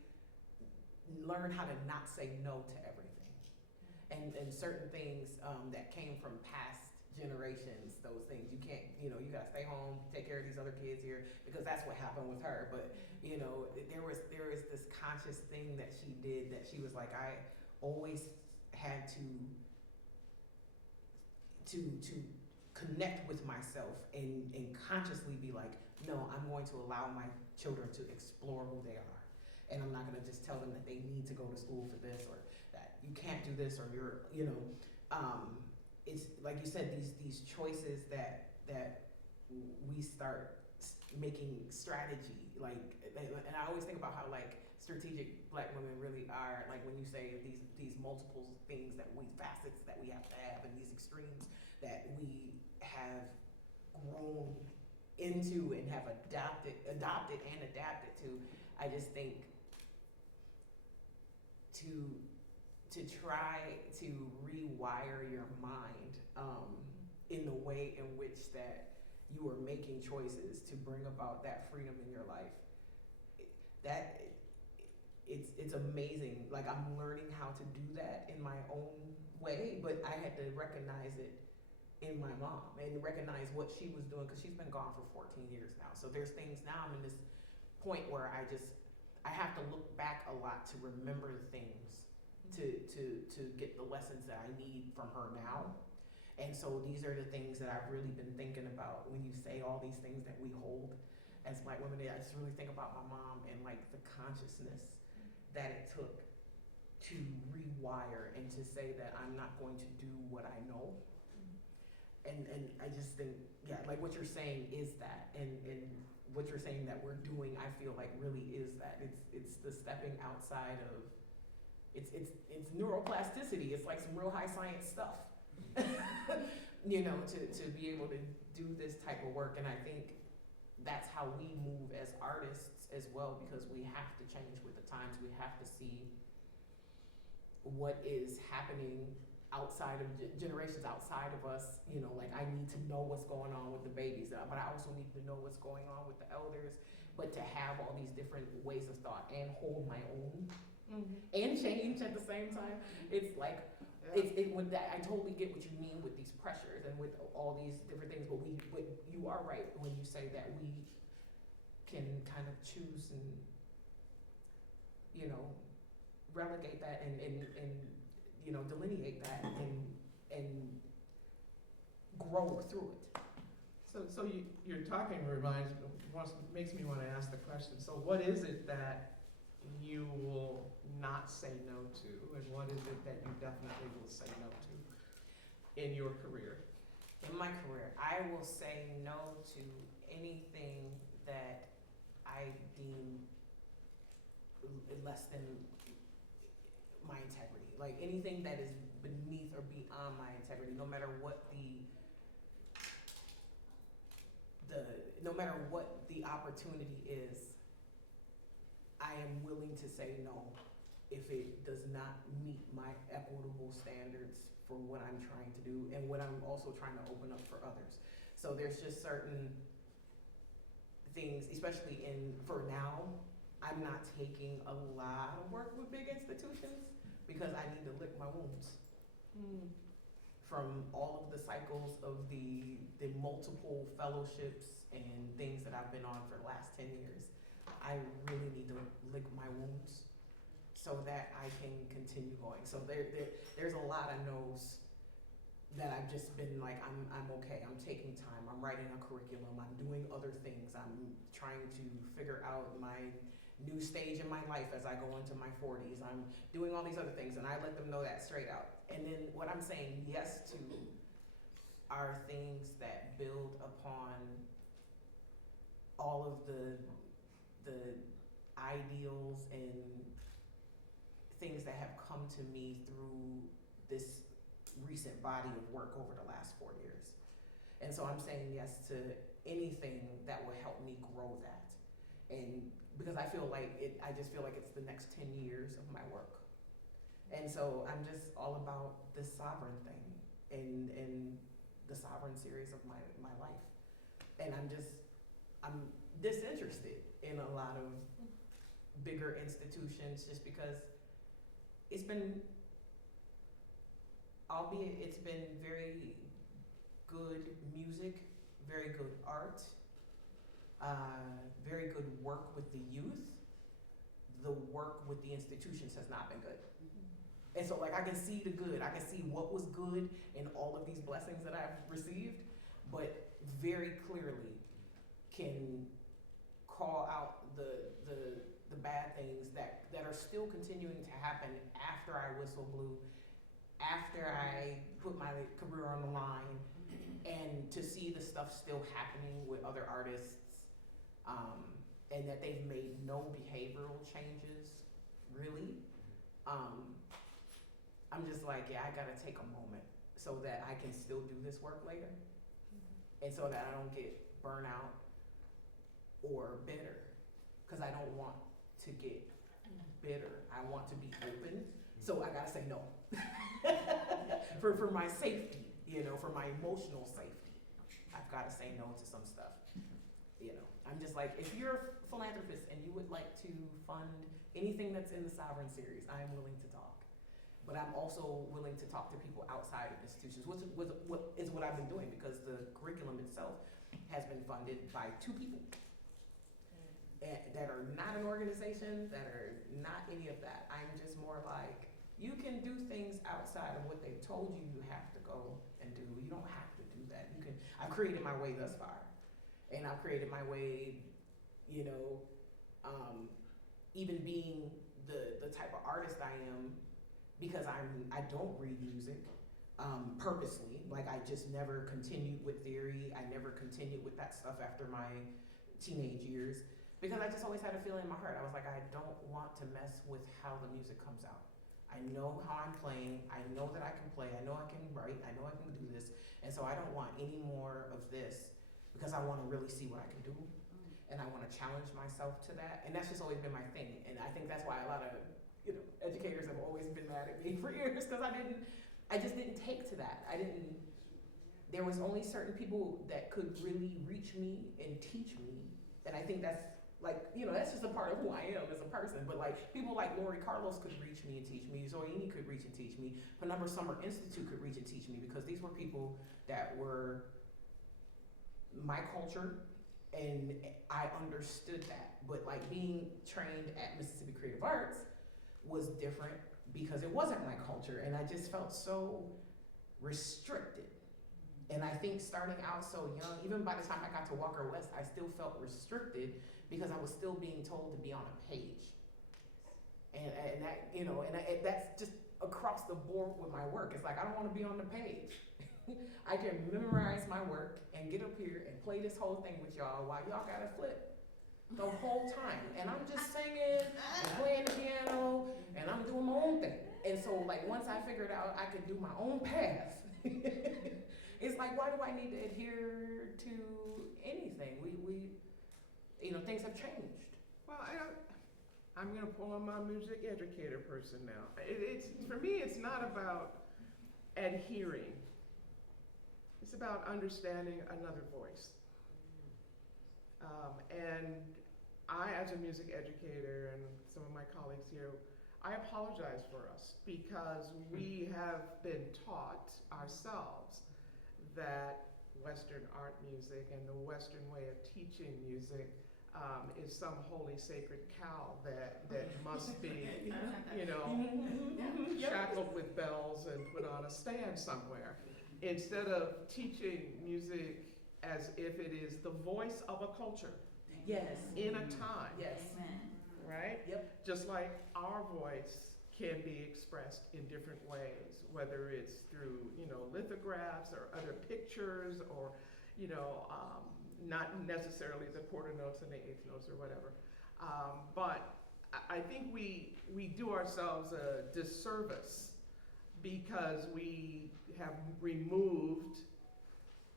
learn how to not say no to everything, and certain things that came from past generations, those things you can't, you gotta stay home, take care of these other kids here, because that's what happened with her. But there was this conscious thing that she did, that she was like, I always had to to connect with myself and consciously be like, no, I'm going to allow my children to explore who they are. And I'm not gonna just tell them that they need to go to school for this, or that you can't do this, or you're, you know, it's like you said, these choices that we start making strategy, like, and I always think about how like strategic Black women really are, like when you say these multiple things facets that we have to have, and these extremes that we have grown into and have adopted and adapted to. I just think to try to rewire your mind in the way in which that you are making choices to bring about that freedom in your life. It's amazing. Like, I'm learning how to do that in my own way, but I had to recognize it in my mom and recognize what she was doing, because she's been gone for 14 years now. So there's things now, I'm in this point where I have to look back a lot to remember things, to get the lessons that I need from her now. And so these are the things that I've really been thinking about when you say all these things that we hold as Black women. I just really think about my mom and like the consciousness that it took to rewire and to say that I'm not going to do what I know. And I just think, yeah, like what you're saying is that, and what you're saying that we're doing, I feel like really is that. It's the stepping outside of, it's neuroplasticity. It's like some real high science stuff, you know, to be able to do this type of work. And I think that's how we move as artists as well, because we have to change with the times. We have to see what is happening outside of generations outside of us. You know, like I need to know what's going on with the babies, but I also need to know what's going on with the elders. But to have all these different ways of thought and hold my own and change at the same time, it's like, with that, I totally get what you mean with these pressures and with all these different things, but you are right when you say that we can kind of choose and, you know, relegate that and you know, delineate that and grow through it. So you're talking makes me want to ask the question, so what is it that you will not say no to, and what is it that you definitely will say no to in your career? In my career, I will say no to anything that I deem less than my integrity. Like anything that is beneath or beyond my integrity, no matter what the opportunity is, I am willing to say no if it does not meet my equitable standards for what I'm trying to do and what I'm also trying to open up for others. So there's just certain things, especially for now, I'm not taking a lot of work with big institutions because I need to lick my wounds from all of the cycles of the multiple fellowships and things that I've been on for the last 10 years. I really need to lick my wounds so that I can continue going. So there's a lot of no's that I've just been like, I'm okay, I'm taking time, I'm writing a curriculum, I'm doing other things, I'm trying to figure out my new stage in my life as I go into my 40s, I'm doing all these other things, and I let them know that straight out. And then what I'm saying yes to are things that build upon all of the ideals and things that have come to me through this recent body of work over the last 4 years. And so I'm saying yes to anything that will help me grow that. And because I feel like I just feel like it's the next 10 years of my work. And so I'm just all about this sovereign thing and the sovereign series of my life. And I'm disinterested in a lot of bigger institutions just because it's been, albeit it's been very good music, very good art, very good work with the youth. The work with the institutions has not been good. And so like I can see the good, I can see what was good in all of these blessings that I've received, but very clearly can call out the bad things that are still continuing to happen after I whistle blew, after I put my career on the line, and to see the stuff still happening with other artists, and that they've made no behavioral changes, really. I'm just like, yeah, I gotta take a moment so that I can still do this work later, and so that I don't get burnout or bitter, because I don't want to get bitter. I want to be open, so I gotta say no. for my safety, you know, for my emotional safety, I've gotta say no to some stuff. You know, I'm just like, if you're a philanthropist and you would like to fund anything that's in the Sovereign series, I am willing to talk. But I'm also willing to talk to people outside of institutions, which is what I've been doing, because the curriculum itself has been funded by 2 people that are not an organization, that are not any of that. I'm just more like, you can do things outside of what they've told you you have to go and do. You don't have to do that. You can. I've created my way thus far, and I've created my way, you know, even being the type of artist I am, because I don't read music purposely. Like I just never continued with theory. I never continued with that stuff after my teenage years, because I just always had a feeling in my heart. I was like, I don't want to mess with how the music comes out. I know how I'm playing. I know that I can play. I know I can write. I know I can do this. And so I don't want any more of this, because I want to really see what I can do. And I want to challenge myself to that. And that's just always been my thing. And I think that's why a lot of, you know, educators have always been mad at me for years, because I just didn't take to that. There was only certain people that could really reach me and teach me. And I think that's, like, you know, that's just a part of who I am as a person. But like people like Lori Carlos could reach me and teach me. Zoini could reach and teach me. Penumbra Summer Institute could reach and teach me, because these were people that were my culture, and I understood that. But like being trained at Mississippi Creative Arts was different, because it wasn't my culture, and I just felt so restricted. And I think starting out so young, even by the time I got to Walker West, I still felt restricted, because I was still being told to be on a page. And that, you know, that's just across the board with my work. It's like, I don't want to be on the page. I can memorize my work and get up here and play this whole thing with y'all while y'all gotta flip the whole time. And I'm just singing and playing the piano, and I'm doing my own thing. And so like once I figured out I could do my own path, it's like, why do I need to adhere to anything? We you know, things have changed. Well, I'm going to pull on my music educator person now. It's for me, it's not about adhering. It's about understanding another voice. And I, as a music educator, and some of my colleagues here, I apologize for us, because we have been taught ourselves that Western art music and the Western way of teaching music is some holy sacred cow that must be, you know, shackled with bells and put on a stand somewhere, instead of teaching music as if it is the voice of a culture. Yes. In a time. Yes. Right? Yep. Just like our voice can be expressed in different ways, whether it's through, you know, lithographs or other pictures, or, you know, not necessarily the quarter notes and the eighth notes or whatever. But I think we do ourselves a disservice, because we have removed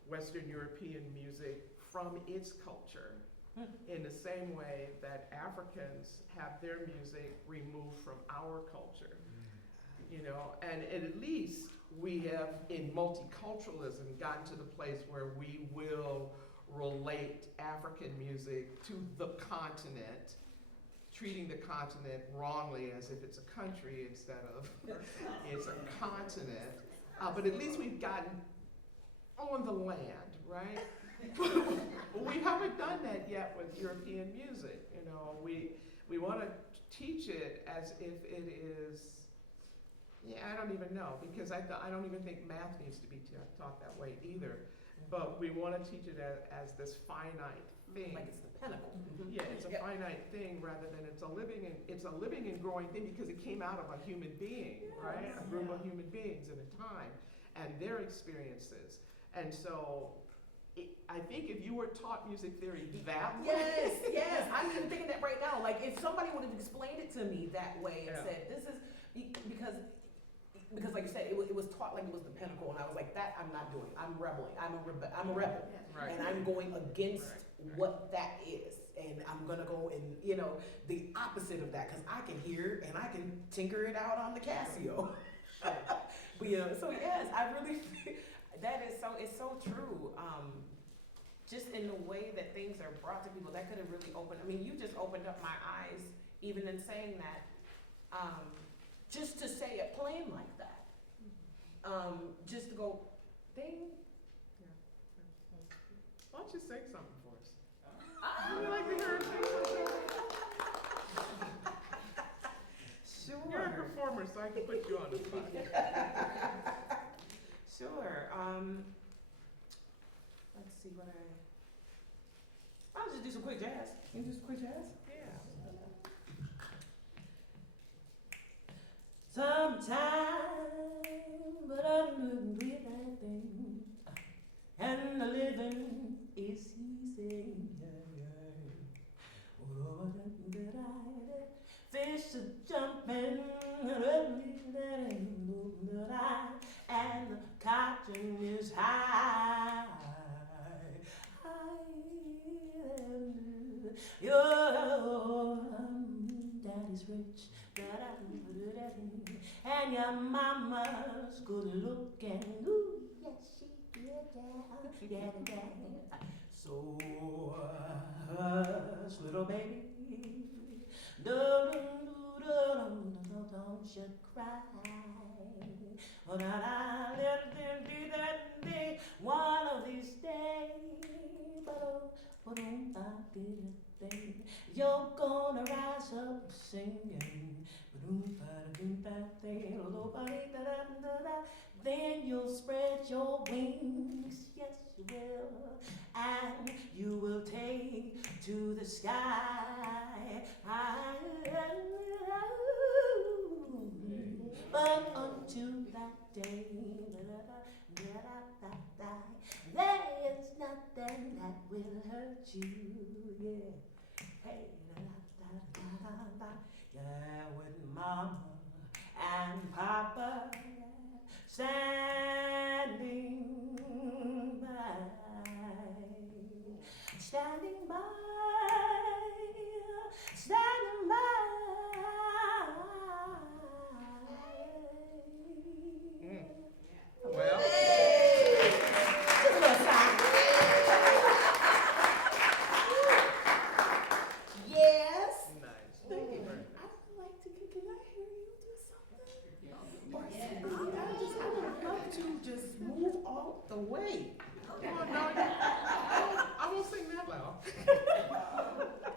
Western European music from its culture in the same way that Africans have their music removed from our culture. You know, and at least we have, in multiculturalism, gotten to the place where we will relate African music to the continent, treating the continent wrongly as if it's a country instead of it's a continent. But at least we've gotten on the land, right? We haven't done that yet with European music. You know, we want to teach it as if it is Yeah, I don't even know, because I don't even think math needs to be taught that way either. But we want to teach it as this finite thing. Like it's the pinnacle. Yeah, it's a finite thing rather than it's a living and growing thing, because it came out of a human being, right? A group of human beings in a time and their experiences. And so I think if you were taught music theory that way. Yes, I'm even thinking that right now. Like if somebody would have explained it to me that way and said, this is, because like you said, it was taught like it was the pinnacle, and I was like, that I'm not doing. I'm rebelling. I'm a rebel, Right. and I'm going against what that is, and I'm gonna go and the opposite of that, because I can hear and I can tinker it out on the Casio. But so yes, I really that is so, it's so true. Just in the way that things are brought to people, that could have really opened. I mean, you just opened up my eyes, even in saying that. Just to say it plain like that. Just to go, ding. Why don't you sing something for us? Would you like to hear her sing something? Sure. You're a performer, so I can put you on the spot. Sure. Let's see what I'll just do some quick jazz. Can you do some quick jazz? Yeah. Sometime, but I'm with that thing, and the living is easy. Fish are jumping, and the cotton is high. Your daddy's rich, and your mama's good looking. Ooh, yes, she did, yeah. So hush, little baby, don't you cry. One of these days, you're gonna rise up singing. Then you'll spread your wings, yes you will, and you will take to the sky. But until that day, there's nothing that will hurt you, yeah. Hey, yeah, with mama and papa standing by, standing by, standing by. Well. Just a little sigh. Yes. Nice. Thank you very much. I'd like to, can I hear you do something? Or I would love to just move all the way. Well, no, I won't sing that loud.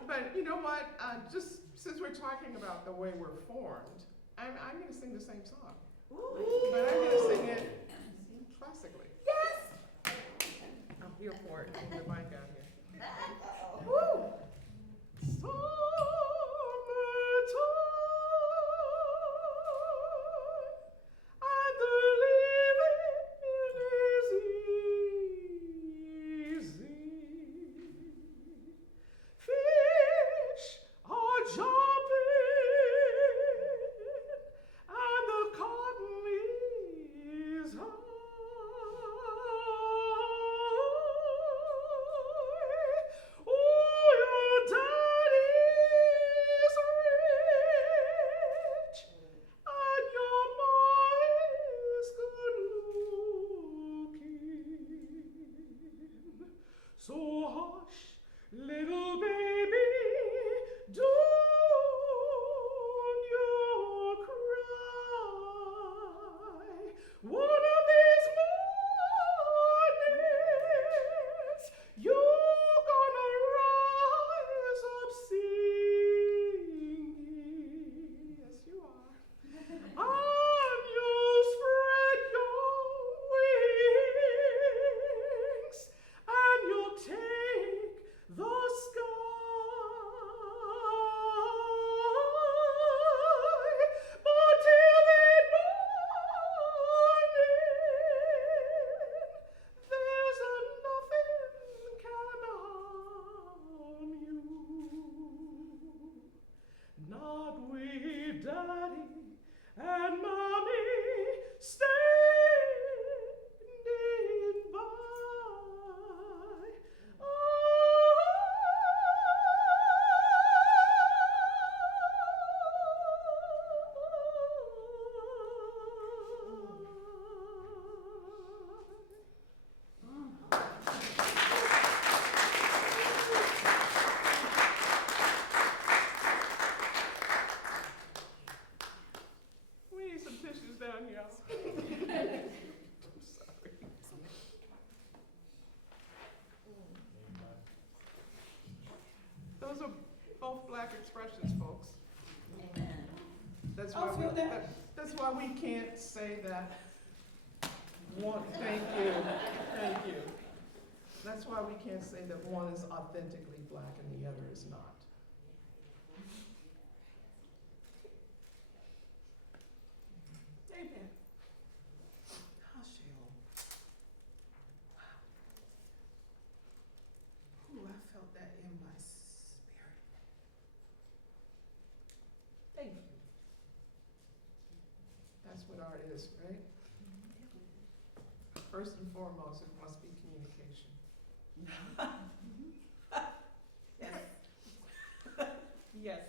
But you know what? Just since we're talking about the way we're formed, I'm going to sing the same song. Ooh. But I'm going to sing it classically. Yes. I'm here for it. Move the mic out here. Woo. On your expressions, folks. Amen. That's Oh, why feel that. that's why we can't say that one, thank you, thank you. That's why we can't say that one is authentically black and the other is not. Amen. Hashem. Wow. Ooh, I felt that in my spirit. Thank you. That's what art is, right? First and foremost, it must be communication. Yes. Yes.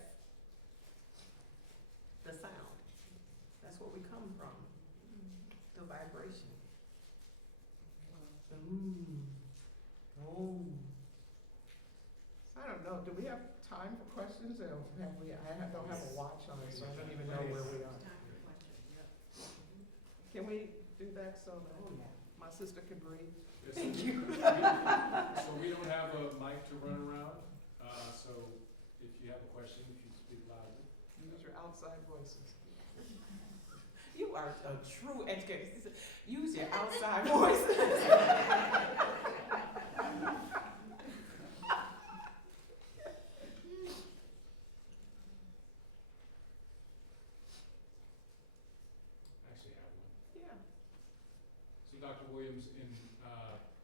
The sound. That's where we come from. The vibration. The oh. I don't know. Do we have time for questions? Or have we? Don't have a watch on it, so I don't even know where we are. Can we do that so that my sister can breathe? Yes, Thank so you. So we don't have a mic to run around, so if you have a question, if you speak loudly. Use your outside voices. You are a true educator. Use your outside voice. Actually, I have one. Yeah. So Dr. Williams, in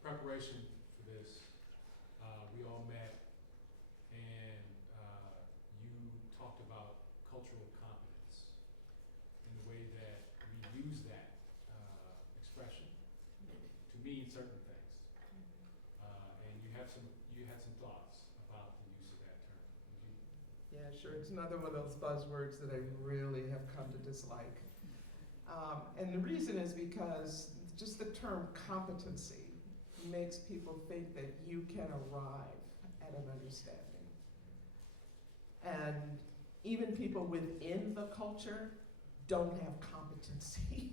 preparation for this, we all met and you talked about cultural competence and the way that we use that expression to mean certain things. And you had some thoughts about the use of that term. Would you? Yeah, sure. It's another one of those buzzwords that I really have come to dislike. And the reason is because just the term competency makes people think that you can arrive at an understanding. And even people within the culture don't have competency.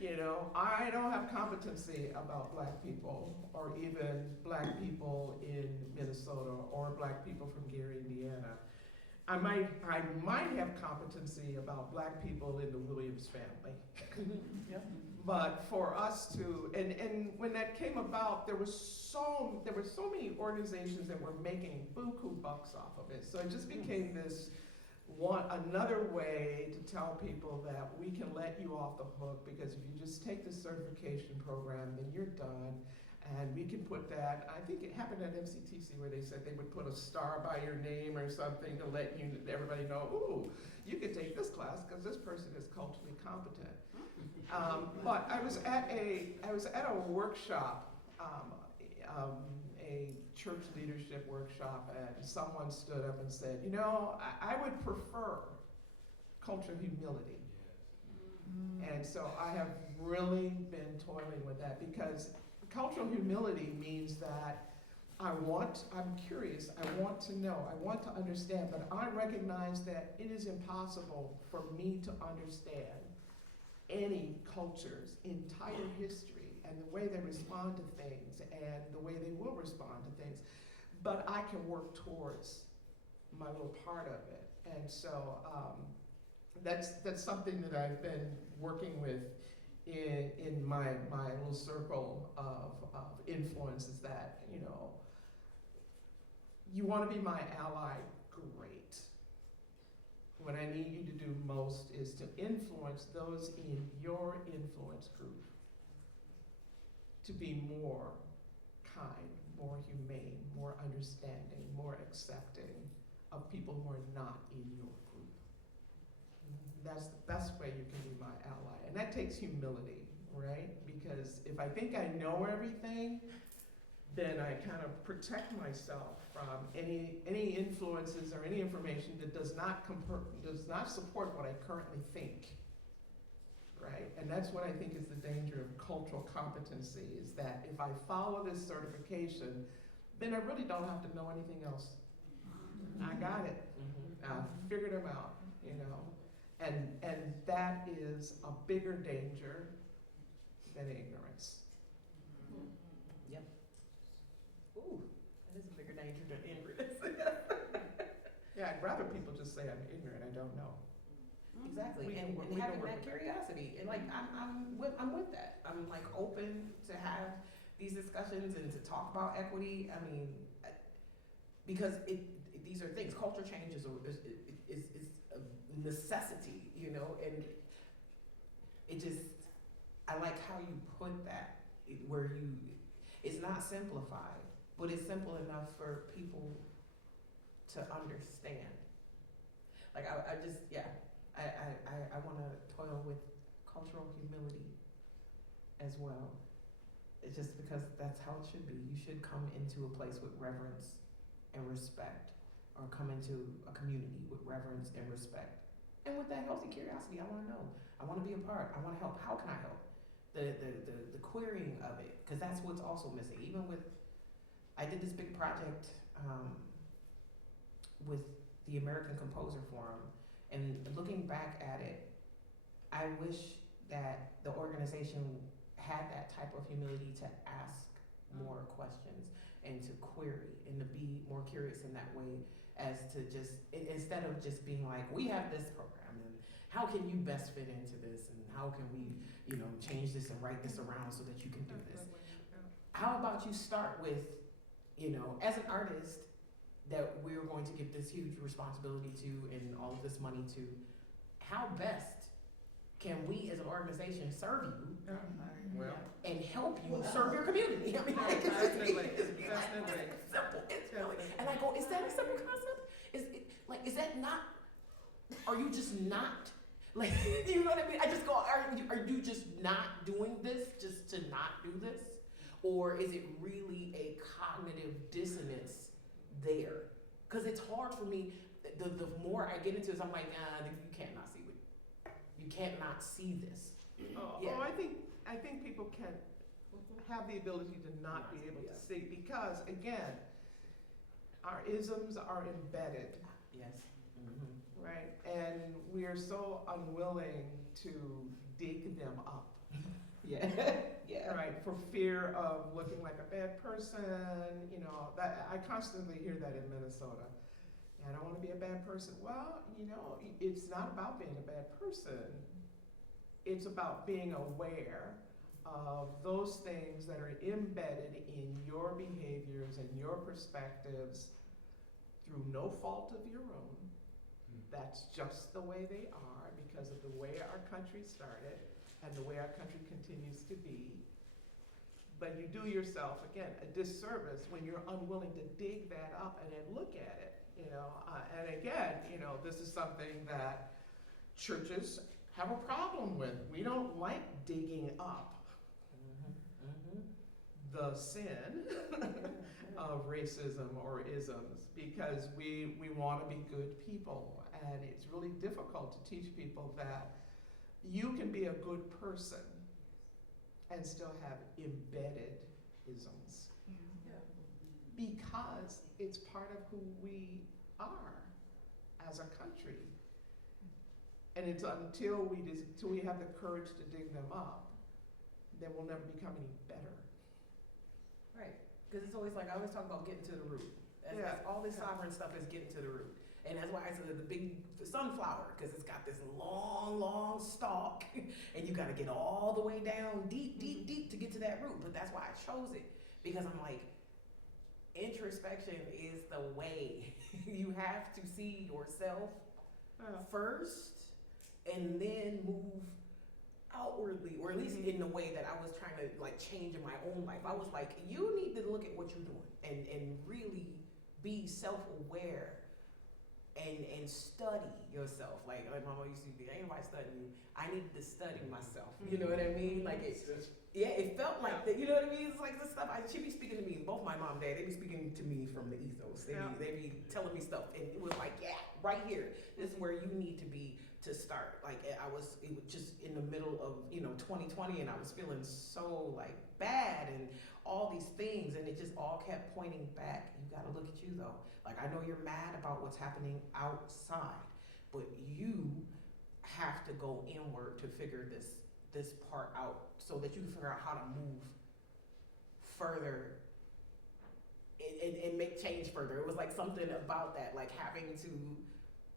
You know, I don't have competency about black people or even black people in Minnesota or black people from Gary, Indiana. I might have competency about black people in the Williams family. Yep. But for us to, and when that came about, there were so many organizations that were making buku bucks off of it. So it just became this another way to tell people that we can let you off the hook, because if you just take the certification program, then you're done. And we can put that, I think it happened at MCTC where they said they would put a star by your name or something to let everybody know, ooh, you could take this class because this person is culturally competent. But I was at a workshop, a church leadership workshop, and someone stood up and said, you know, I would prefer cultural humility. And so I have really been toiling with that, because cultural humility means that I'm curious, I want to know, I want to understand, but I recognize that it is impossible for me to understand any culture's entire history and the way they respond to things and the way they will respond to things, but I can work towards my little part of it. And so that's something that I've been working with in my little circle of influence, is that, you know, you want to be my ally, great. What I need you to do most is to influence those in your influence group to be more kind, more humane, more understanding, more accepting of people who are not in your group. That's the best way you can be my ally. And that takes humility, right? Because if I think I know everything, then I kind of protect myself from any influences or any information that does not support what I currently think, right? And that's what I think is the danger of cultural competency, is that if I follow this certification, then I really don't have to know anything else. I got it. I figured them out, you know? And that is a bigger danger than ignorance. Yep. Ooh, that is a bigger danger than ignorance. Yeah, I'd rather say I'm ignorant, I don't know. Exactly, We and can work- we can having work that with that. curiosity, and like, I'm with that. I'm like open to have these discussions and to talk about equity. I mean, because these are things, culture change is a necessity, you know, and it just, I like how you put that, where it's not simplified, but it's simple enough for people to understand. Like, I just, yeah, I wanna toil with cultural humility as well. It's just because that's how it should be. You should come into a place with reverence and respect, or come into a community with reverence and respect. And with that healthy curiosity, I wanna know, I wanna be a part, I wanna help, how can I help? The querying of it, because that's what's also missing. Even with, I did this big project with the American Composer Forum, and looking back at it, I wish that the organization had that type of humility to ask more questions and to query and to be more curious in that way, as to just, instead of just being like, we have this program and how can you best fit into this, and how can we, you know, change this and write this around so that you can do this. How about you start with, you know, as an artist that we're going to give this huge responsibility to and all of this money to, how best can we as an organization serve you Well, and help you serve your community? I mean, like, it's Definitely, simple. It's really, and I go, is that a simple concept? Is that not, are you just not, like, you know what I mean? I just go, are you just not doing this just to not do this? Or is it really a cognitive dissonance there? Because it's hard for me, the more I get into this, I'm like, you can't not see this. Yeah. I think people can have the ability to not be able to see, because again, our isms are embedded, Yes. right? And we are so unwilling to dig them up. Yeah. Yeah. Right, for fear of looking like a bad person, you know, that, I constantly hear that in Minnesota. I don't want to be a bad person. Well, you know, it's not about being a bad person. It's about being aware of those things that are embedded in your behaviors and your perspectives through no fault of your own. That's just the way they are because of the way our country started and the way our country continues to be. But you do yourself, again, a disservice when you're unwilling to dig that up and then look at it, you know. And again, you know, this is something that churches have a problem with. We don't like digging up the sin of racism or isms, because we want to be good people. And it's really difficult to teach people that you can be a good person and still have embedded isms. Because it's part of who we are as a country. And it's until we have the courage to dig them up, then we'll never become any better. Right, because it's always like, I always talk about getting to the root. That's all this sovereign stuff is getting to the root. And that's why I said the big sunflower, because it's got this long, long stalk, and you gotta get all the way down deep, deep, deep to get to that root. But that's why I chose it, because I'm like, introspection is the way. You have to see yourself first, and then move outwardly, or at least in the way that I was trying to like change in my own life. I was like, you need to look at what you're doing and really be self-aware and study yourself. Like my mama used to be, ain't nobody studying you. I needed to study myself. You know what I mean? Like it felt like that. You know what I mean? It's like the stuff. She be speaking to me. Both my mom and dad, they be speaking to me from the ethos. They be telling me stuff, and it was like, yeah, right here. This is where you need to be to start. Like it was just in the middle of 2020, and I was feeling so like bad and all these things, and it just all kept pointing back. You got to look at you though. Like I know you're mad about what's happening outside, but you have to go inward to figure this part out so that you can figure out how to move further and make change further. It was like something about that, like having to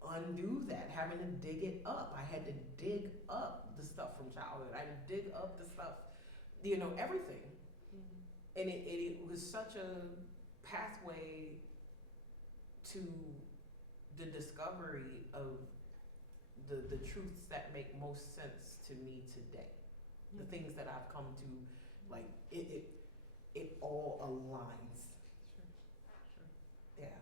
undo that, having to dig it up. I had to dig up the stuff from childhood. I had to dig up the stuff, everything. And it was such a pathway to the discovery of the truths that make most sense to me today. The things that I've come to, like, it all aligns. Sure. Yeah.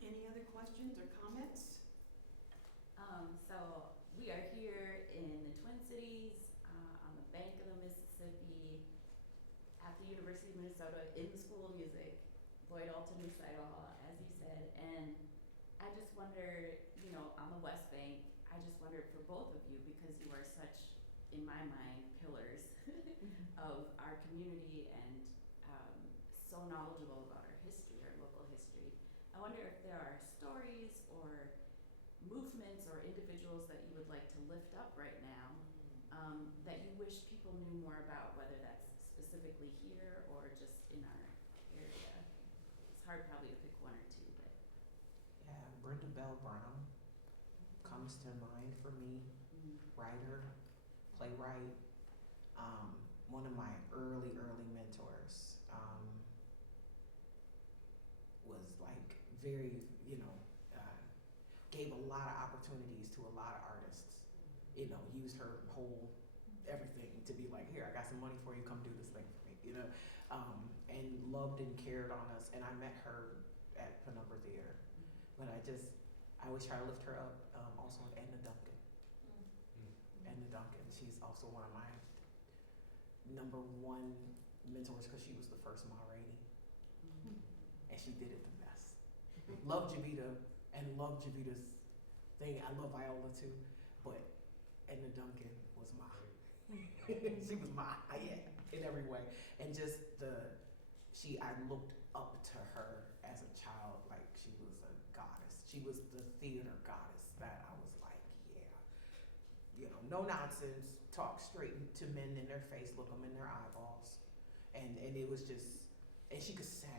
Any other questions or comments? So we are here in the Twin Cities, on the bank of the Mississippi, at the University of Minnesota, in the School of Music, Lloyd Alton Recital Hall, as you said. And I just wonder, on the West Bank, I just wondered for both of you, because you are such, in my mind, pillars of our community and so knowledgeable about our history, our local history. I wonder if there are stories or movements or individuals that you would like to lift up right now that you wish people knew more about, whether that's specifically here or just in our area. It's hard probably to pick one or two, but. Yeah, Brenda Bell Brown comes to mind for me. Writer, playwright, one of my early mentors, was like very, gave a lot of opportunities to a lot of artists, used her whole everything to be like, here, I got some money for you, come do this thing for me, and loved and cared on us. And I met her at Penumbra Theater, but I always try to lift her up. Also Edna Duncan. Edna Duncan, she's also one of my #1 mentors, because she was the first Ma Rainey, and she did it the best. Love Javita and love Javita's thing. I love Viola too, but Edna Duncan was my. She was my, in every way, and just I looked up to her as a child like she was a goddess. She was the theater goddess that I was like, yeah, no nonsense, talk straight to men in their face, look them in their eyeballs, and it was just, and she could sing,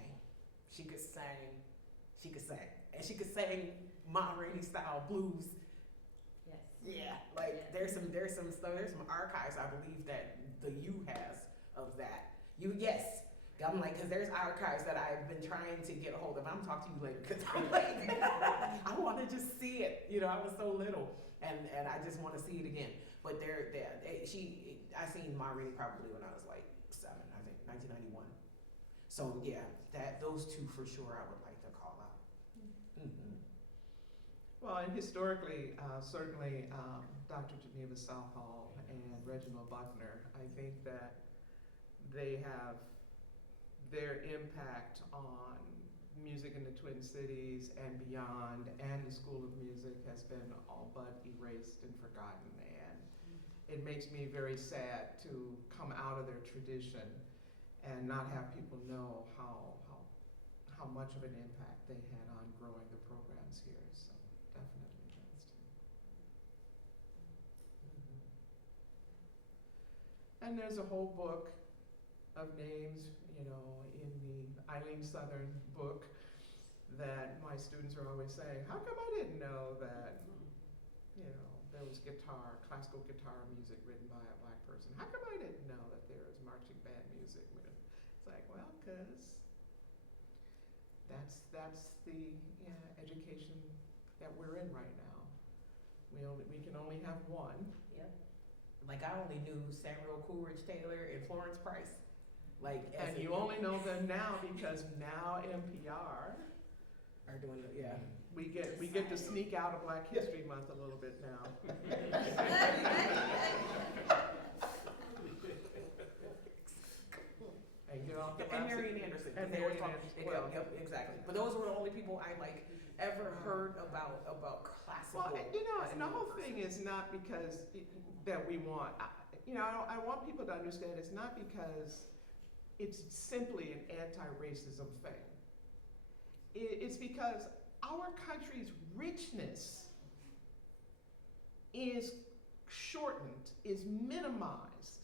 and she could sing Ma Rainey style blues. Yes. Yeah, like there's some archives I believe that the U has of that. Yes. I'm like, because there's archives that I've been trying to get a hold of. I'm gonna talk to you later, because I'm like, I want to just see it. I was so little, and I just want to see it again. But I seen Ma Rainey probably when I was like 7, I think, 1991. So yeah, those two for sure I would like to call out. Well, and historically, certainly Dr. Geneva Southall and Reginald Buckner, I think that they have their impact on music in the Twin Cities and beyond, and the School of Music has been all but erased and forgotten. And it makes me very sad to come out of their tradition and not have people know how much of an impact they had on growing the programs here. So definitely those two. And there's a whole book of names, in the Eileen Southern book that my students are always saying, how come I didn't know that, there was classical guitar music written by a Black person? How come I didn't know that there was marching band music? It's like, well, because that's the education that we're in right now. We can only have one. Yep. Like I only knew Samuel Coleridge Taylor and Florence Price. And you only know them now because now NPR are doing it. Yeah. We get to sneak out of Black History Month a little bit now. And get off the and Marian Anderson. And Marian Anderson. Well, yep, exactly. But those were the only people I ever heard about classical. Well, and the whole thing is not because that we want. I want people to understand it's not because it's simply an anti-racism thing. It's because our country's richness is shortened, is minimized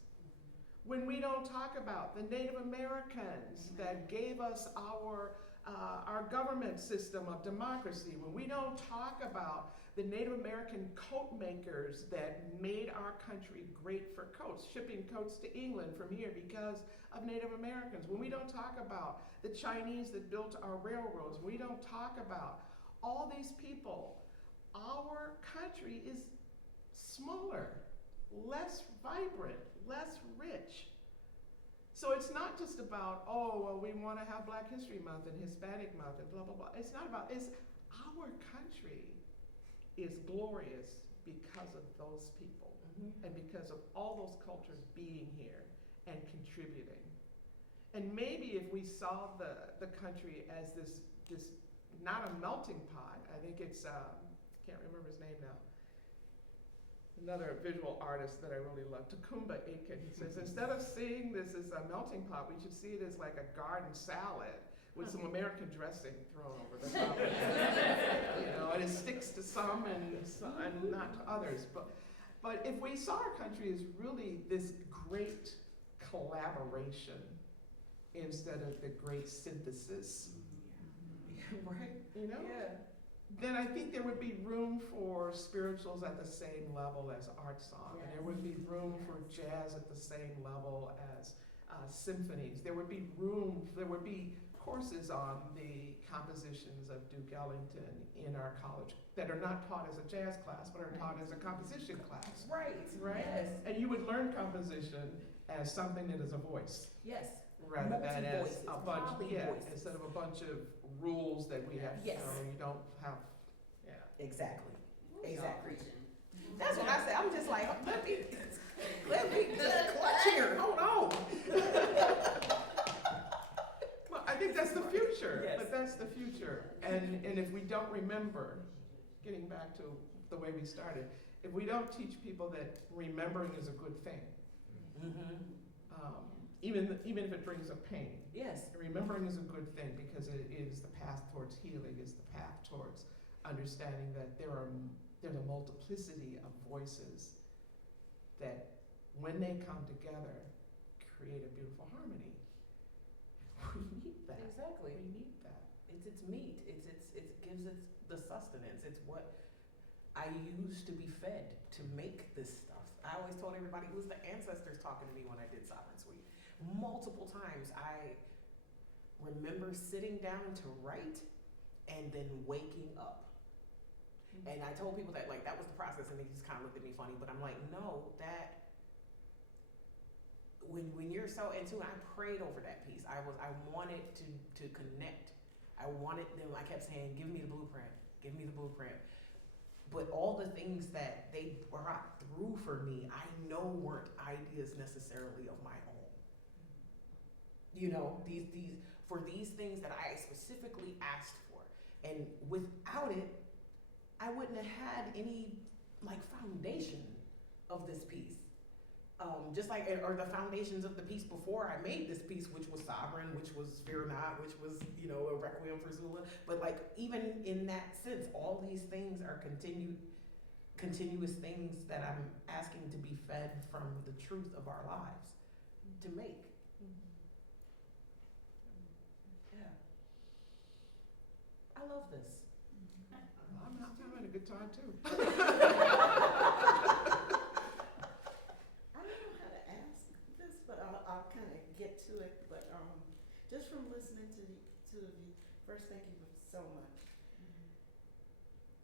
when we don't talk about the Native Americans that gave us our our government system of democracy, when we don't talk about the Native American coat makers that made our country great for coats, shipping coats to England from here because of Native Americans, when we don't talk about the Chinese that built our railroads, we don't talk about all these people, our country is smaller, less vibrant, less rich. So it's not just about, oh, well, we want to have Black History Month and Hispanic Month and blah, blah, blah. It's not about, it's our country is glorious because of those people and because of all those cultures being here and contributing. And maybe if we saw the country as this not a melting pot, I think it's, can't remember his name now, another visual artist that I really love, Tacumba Aiken. He says, instead of seeing this as a melting pot, we should see it as like a garden salad with some American dressing thrown over the top of it. You know, and it sticks to some and not to others. But if we saw our country as really this great collaboration instead of the great synthesis, right? You know? Yeah. Then I think there would be room for spirituals at the same level as art song. Yes. And there would be room for jazz at the same level as symphonies. There would be courses on the compositions of Duke Ellington in our college that are not taught as a jazz class, but are taught as a composition class. Right. Yes. And you would learn composition as something that is a voice. Yes. Rather than as a bunch, instead of a bunch of rules that we have, you don't have, Exactly. Exactly. Preaching. That's what I said. I'm just like, let me just clutch here. Hold on. Well, I think that's the future. Yes. But that's the future. And if we don't remember, getting back to the way we started, if we don't teach people that remembering is a good thing, even if it brings up pain. Yes. Remembering is a good thing because it is the path towards healing, is the path towards understanding that there's a multiplicity of voices that when they come together create a beautiful harmony. We need that. Exactly. We need that. It's meat. It gives it the sustenance. It's what I use to be fed to make this stuff. I always told everybody it was the ancestors talking to me when I did Sovereign Suite. Multiple times I remember sitting down to write and then waking up. And I told people that that was the process, and they just kind of looked at me funny, but I'm like, no, that when you're so into it, I prayed over that piece. I wanted to connect. I wanted them, I kept saying, give me the blueprint, give me the blueprint. But all the things that they brought through for me, I know weren't ideas necessarily of my own. You know, these things that I specifically asked for. And without it, I wouldn't have had any foundation of this piece. Just like, or the foundations of the piece before I made this piece, which was Sovereign, which was Fear Not, which was, a Requiem for Zula. But even in that sense, all these things are continuous things that I'm asking to be fed from the truth of our lives to make. Yeah. I love this. I'm having a good time too. I don't know how to ask this, but I'll kind of get to it. But just from listening to you, first, thank you so much.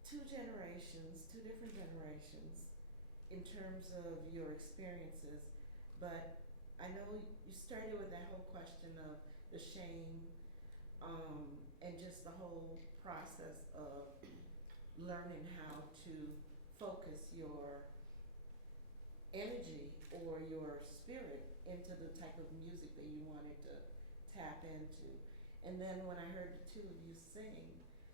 Two different generations in terms of your experiences, but I know you started with that whole question of the shame and just the whole process of learning how to focus your energy or your spirit into the type of music that you wanted to tap into. And then when I heard the two of you sing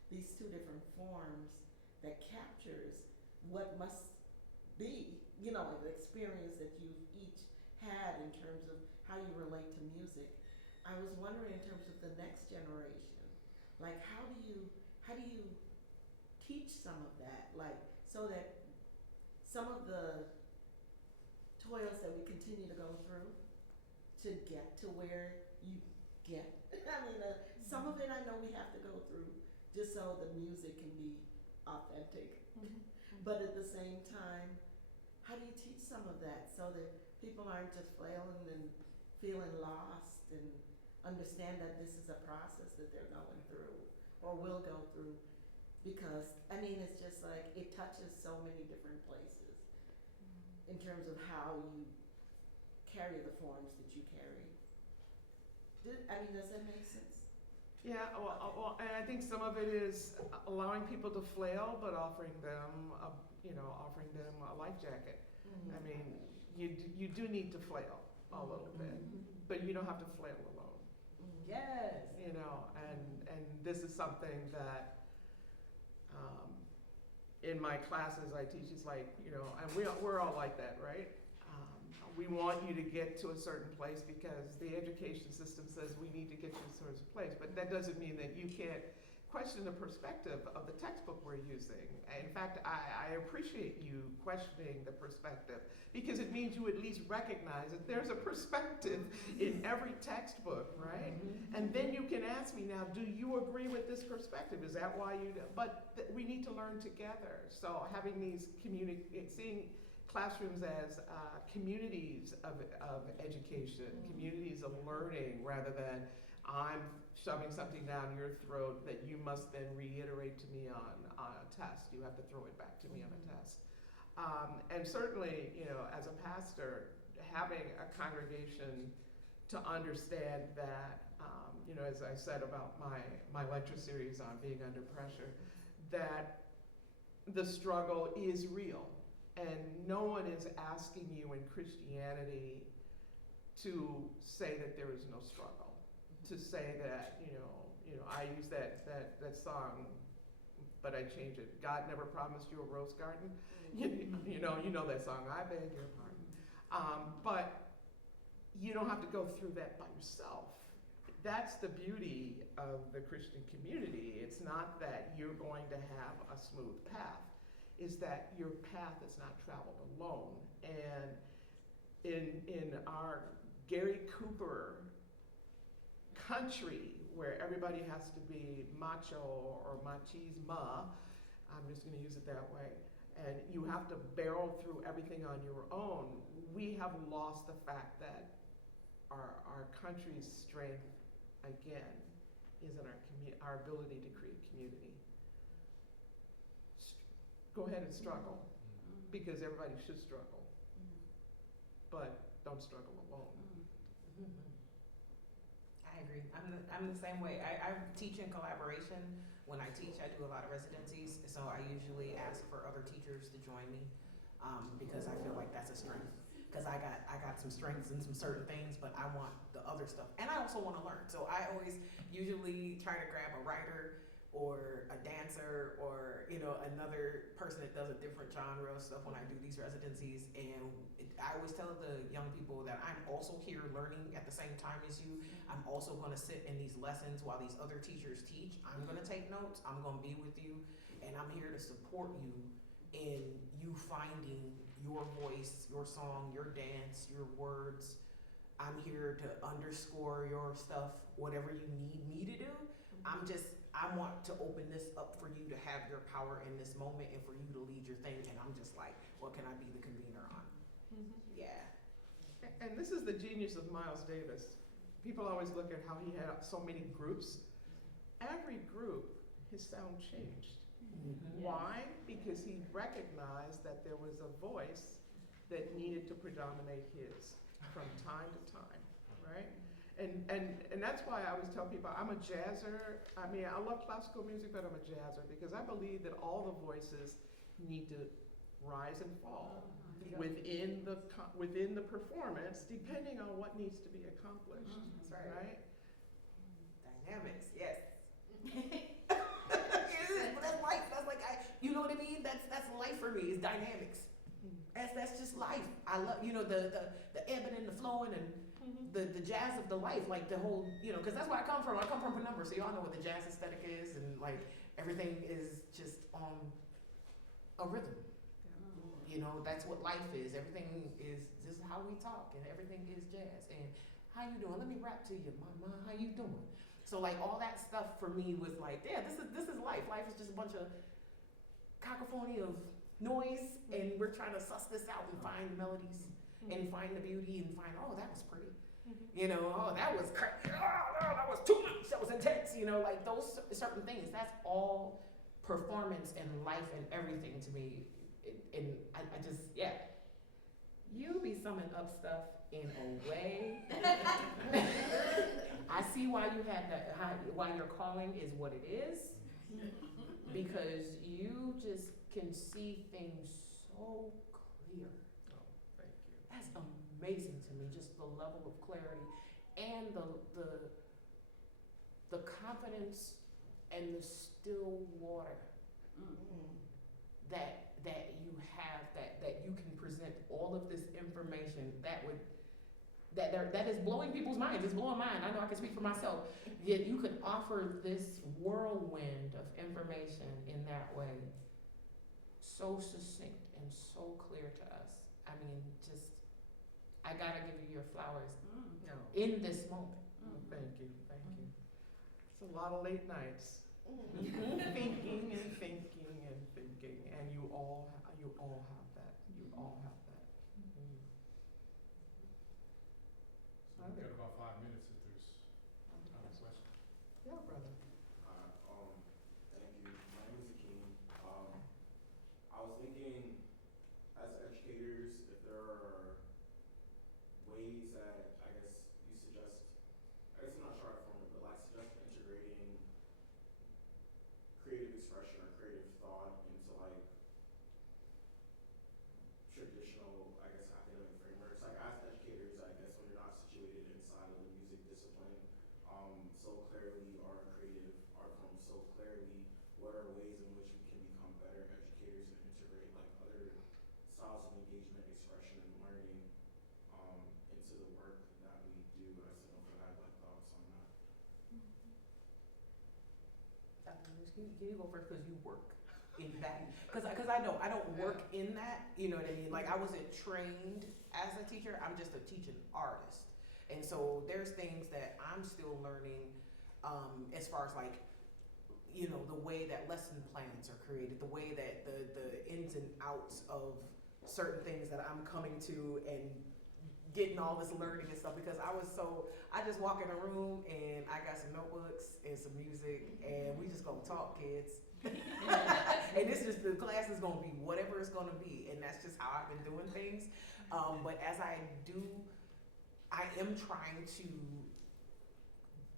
these two different forms that captures what must be, the experience that you've each had in terms of how you relate to music, I was wondering in terms of the next generation, how do you teach some of that, so that some of the toils that we continue to go through to get to where you get, Some of it I know we have to go through just so the music can be authentic. But at the same time, how do you teach some of that so that people aren't just flailing and feeling lost and understand that this is a process that they're going through or will go through? Because, I mean, it's just like, it touches so many different places in terms of how you carry the forms that you carry. I mean, does that make sense? Yeah, well, and I think some of it is allowing people to flail, but offering them a life jacket. I mean, you do need to flail a little bit, but you don't have to flail alone. Yes. You know, and this is something that in my classes I teach. It's like, you know, and we're all like that, right? We want you to get to a certain place because the education system says we need to get you to a certain place, but that doesn't mean that you can't question the perspective of the textbook we're using. In fact, I appreciate you questioning the perspective because it means you at least recognize that there's a perspective in every textbook, right? And then you can ask me now, do you agree with this perspective? Is that why you do? But we need to learn together. So having these seeing classrooms as communities of education, communities of learning, rather than I'm shoving something down your throat that you must then reiterate to me on a test. You have to throw it back to me on a test. And certainly, you know, as a pastor, having a congregation to understand that, you know, as I said about my lecture series on being under pressure, that the struggle is real. And no one is asking you in Christianity to say that there is no struggle, to say that, you know, I use that song, but I change it. God never promised you a rose garden. You know that song, I beg your pardon. But you don't have to go through that by yourself. That's the beauty of the Christian community. It's not that you're going to have a smooth path. Is that your path is not traveled alone. And in our Gary Cooper country, where everybody has to be macho or machismo, I'm just gonna use it that way, and you have to barrel through everything on your own, we have lost the fact that our country's strength, again, is in our ability to create community. Go ahead and struggle, because everybody should struggle, but don't struggle alone. I agree. I'm the same way. I teach in collaboration. When I teach, I do a lot of residencies, so I usually ask for other teachers to join me because I feel like that's a strength. Because I got some strengths in some certain things, but I want the other stuff, and I also want to learn. So I always usually try to grab a writer or a dancer or, you know, another person that does a different genre of stuff when I do these residencies. And I always tell the young people that I'm also here learning at the same time as you. I'm also gonna sit in these lessons while these other teachers teach. I'm gonna take notes, I'm gonna be with you, and I'm here to support you in you finding your voice, your song, your dance, your words. I'm here to underscore your stuff, whatever you need me to do. I want to open this up for you to have your power in this moment and for you to lead your thing. And I'm just like, what can I be the convener on? Yeah. And this is the genius of Miles Davis. People always look at how he had so many groups. Every group, his sound changed. Why? Because he recognized that there was a voice that needed to predominate his from time to time, right? And that's why I always tell people I'm a jazzer. I mean, I love classical music, but I'm a jazzer because I believe that all the voices need to rise and fall within the performance, depending on what needs to be accomplished. That's right? Dynamics, yes. That's life. That's like you know what I mean? That's life for me. Is dynamics. That's just life. I love the ebbing and the flowing and the jazz of the life, like the whole, because that's where I come from. I come from Penumbra, so y'all know what the jazz aesthetic is, and like everything is just on a rhythm. That's what life is. Everything is just how we talk, and everything is jazz. And how you doing? Let me rap to you, mama. How you doing? So like all that stuff for me was like, yeah, this is life. Life is just a bunch of cacophony of noise, and we're trying to suss this out and find the melodies and find the beauty and find, oh, that was pretty. You know, oh, that was crazy. Oh, no, that was too much. That was intense. You know, like those certain things. That's all performance and life and everything to me. And I just, yeah. You be summing up stuff in a way. I see why you had that, why your calling is what it is, because you just can see things so clear. Oh, thank you. That's amazing to me, just the level of clarity and the confidence and the still water that you have, that you can present all of this information that is blowing people's minds. It's blowing mine. I know I can speak for myself. Yet you could offer this whirlwind of information in that way, so succinct and so clear to us. I mean, just, I gotta give you your flowers No, in this moment. thank you, thank you. It's a lot of late nights, thinking and thinking and thinking, and you all have that. You all have that. So we've got about 5 minutes if there's other questions. Yeah, brother. Thank you. My name is Akeem. I was thinking, as educators, if there are ways that I guess you suggest, I guess I'm not sure how to form it, but like suggest integrating creative expression or creative thought into like traditional, I guess, academic frameworks. Like as educators, I guess when you're not situated inside of the music discipline so clearly, or a creative art form so clearly, what are ways in which we can become better educators and integrate like other styles of engagement, expression, and learning into the work that we do? I don't know if I had like thoughts on that. Can you go first, because you work in that? Because I don't work in that, you know what I mean? Like I wasn't trained as a teacher, I'm just a teaching artist. And so there's things that I'm still learning as far as like, you know, the way that lesson plans are created, the way that the ins and outs of certain things that I'm coming to and getting all this learning and stuff, because I just walk in a room and I got some notebooks and some music and we just gonna talk, kids. And the class is gonna be whatever it's gonna be, and that's just how I've been doing things. But as I am trying to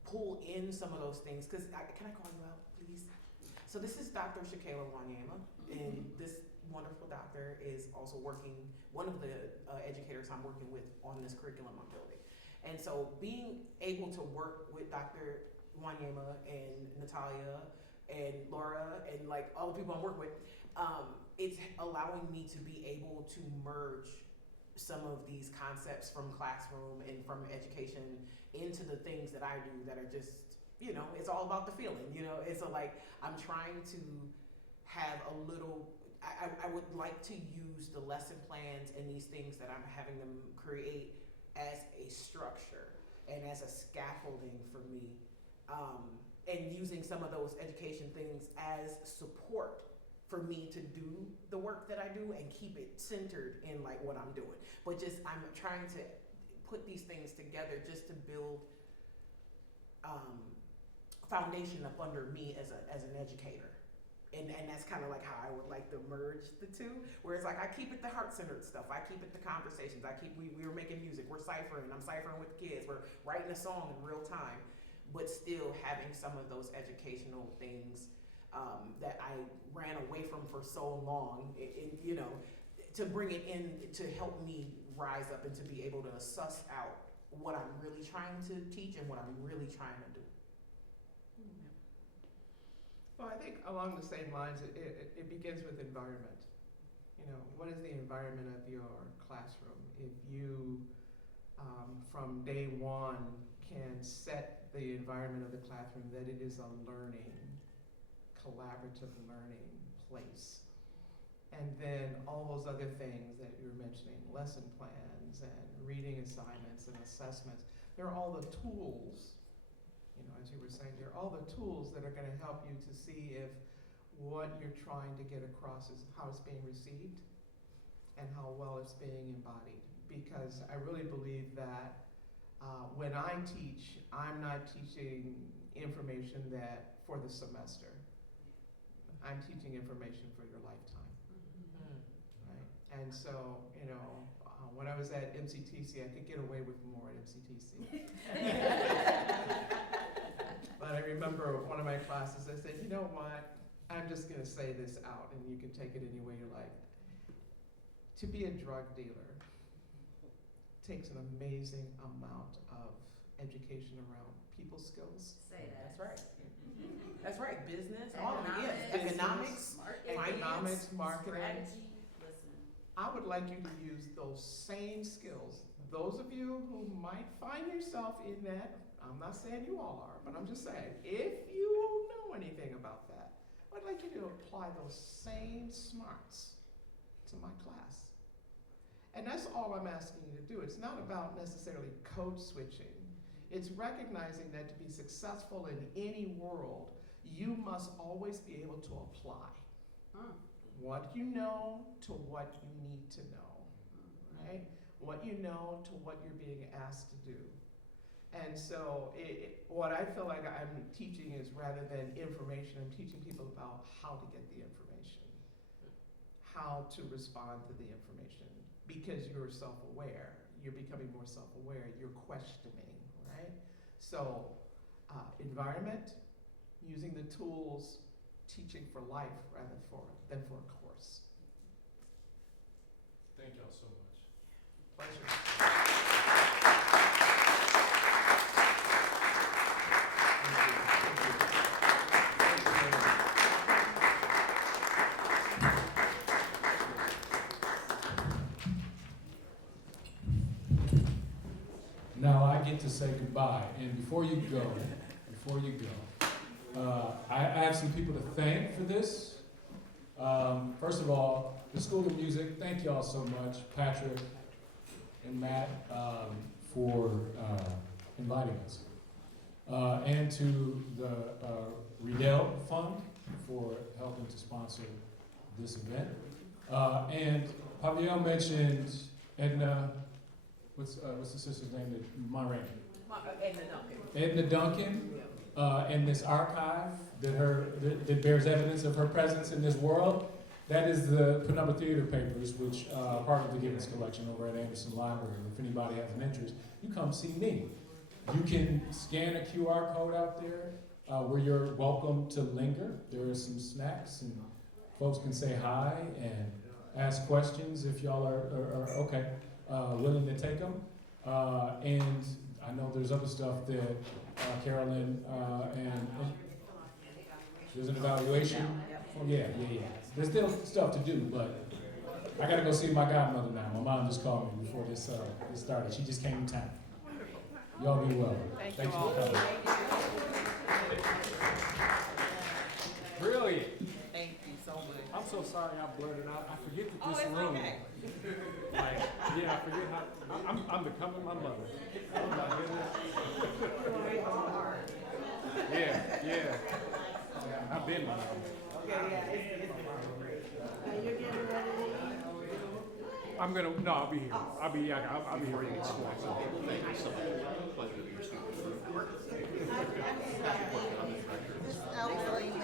pull in some of those things, because can I call you out, please? So this is Dr. Shakayla Wanyama, and this wonderful doctor is also one of the educators I'm working with on this curriculum I'm building. And so being able to work with Dr. Wanyama and Natalia and Laura and like all the people I'm working with, it's allowing me to be able to merge some of these concepts from classroom and from education into the things that I do that are just, you know, it's all about the feeling, you know. It's like I'm trying to have a little, I would like to use the lesson plans and these things that I'm having them create as a structure and as a scaffolding for me, and using some of those education things as support for me to do the work that I do and keep it centered in like what I'm doing. But just, I'm trying to put these things together just to build foundation up under me as an educator. And that's kind of like how I would like to merge the two, where it's like I keep it the heart-centered stuff, I keep it the conversations, we were making music, we're ciphering, I'm ciphering with the kids, we're writing a song in real time, but still having some of those educational things that I ran away from for so long, you know, to bring it in to help me rise up and to be able to suss out what I'm really trying to teach and what I'm really trying to do. Well, I think along the same lines, it begins with environment. You know, what is the environment of your classroom? If you, from day one, can set the environment of the classroom that it is a learning, collaborative learning place. And then all those other things that you were mentioning, lesson plans and reading assignments and assessments, they're all the tools You know, as you were saying, they're all the tools that are gonna help you to see if what you're trying to get across is how it's being received and how well it's being embodied. Because I really believe that when I teach, I'm not teaching information that for the semester. I'm teaching information for your lifetime, right? And so, you know, when I was at MCTC, I could get away with more at MCTC. But I remember one of my classes, I said, you know what? I'm just gonna say this out and you can take it any way you like. To be a drug dealer takes an amazing amount of education around people skills. Say that. That's right. That's right. Business, all of it. Yes. Economics, Economics, marketing. Strategy. Listen. I would like you to use those same skills. Those of you who might find yourself in that, I'm not saying you all are, but I'm just saying, if you don't know anything about that, I'd like you to apply those same smarts to my class. And that's all I'm asking you to do. It's not about necessarily code switching. It's recognizing that to be successful in any world, you must always be able to apply what you know to what you need to know, right? What you know to what you're being asked to do. And so what I feel like I'm teaching is, rather than information, I'm teaching people about how to get the information, how to respond to the information, because you're self-aware, you're becoming more self-aware, you're questioning, right? So environment, using the tools, teaching for life rather than for a course. Thank y'all so much. Pleasure. Now I get to say goodbye, and before you go, I have some people to thank for this. First of all, the School of Music, thank y'all so much, Patrick and Matt, for inviting us. And to the Riedel Fund for helping to sponsor this event. And PaviElle mentioned Edna, what's the sister's name? Moran. Edna Duncan. And this archive that bears evidence of her presence in this world. That is the Penumbra Theater Papers, which are part of the Gibbons collection over at Anderson Library. If anybody has an interest, you come see me. You can scan a QR code out there where you're welcome to linger. There are some snacks, and folks can say hi and ask questions if y'all are okay, willing to take them. And I know there's other stuff that Carolyn and there's an evaluation. Oh, yeah. There's still stuff to do, but I gotta go see my godmother now. My mom just called me before this started. She just came in town. Y'all be well. Thanks for coming. Brilliant. Thank you so much. I'm so sorry I blurted out. I forget that this room. Okay. Like, yeah, I forget how. I'm becoming my mother. Oh my goodness. Yeah. I've been my mother. I'll be here. I'll be here for the school. Thank you so much. Pleasure to be your student. Elderly man.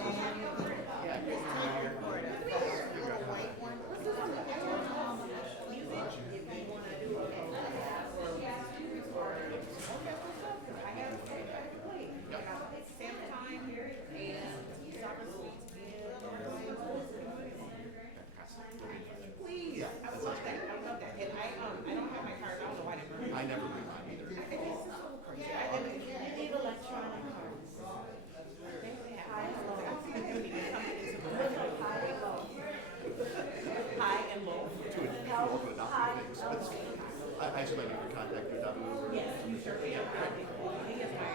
I never bring mine either. High and low. To adopt things. I actually might need to contact your doctor. Yes, you certainly have. He is my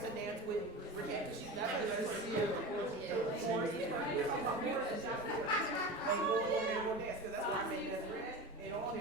used to dance with Brigitte. She's never learned to see her. Morris, they go on, because that's why I made that red. And all the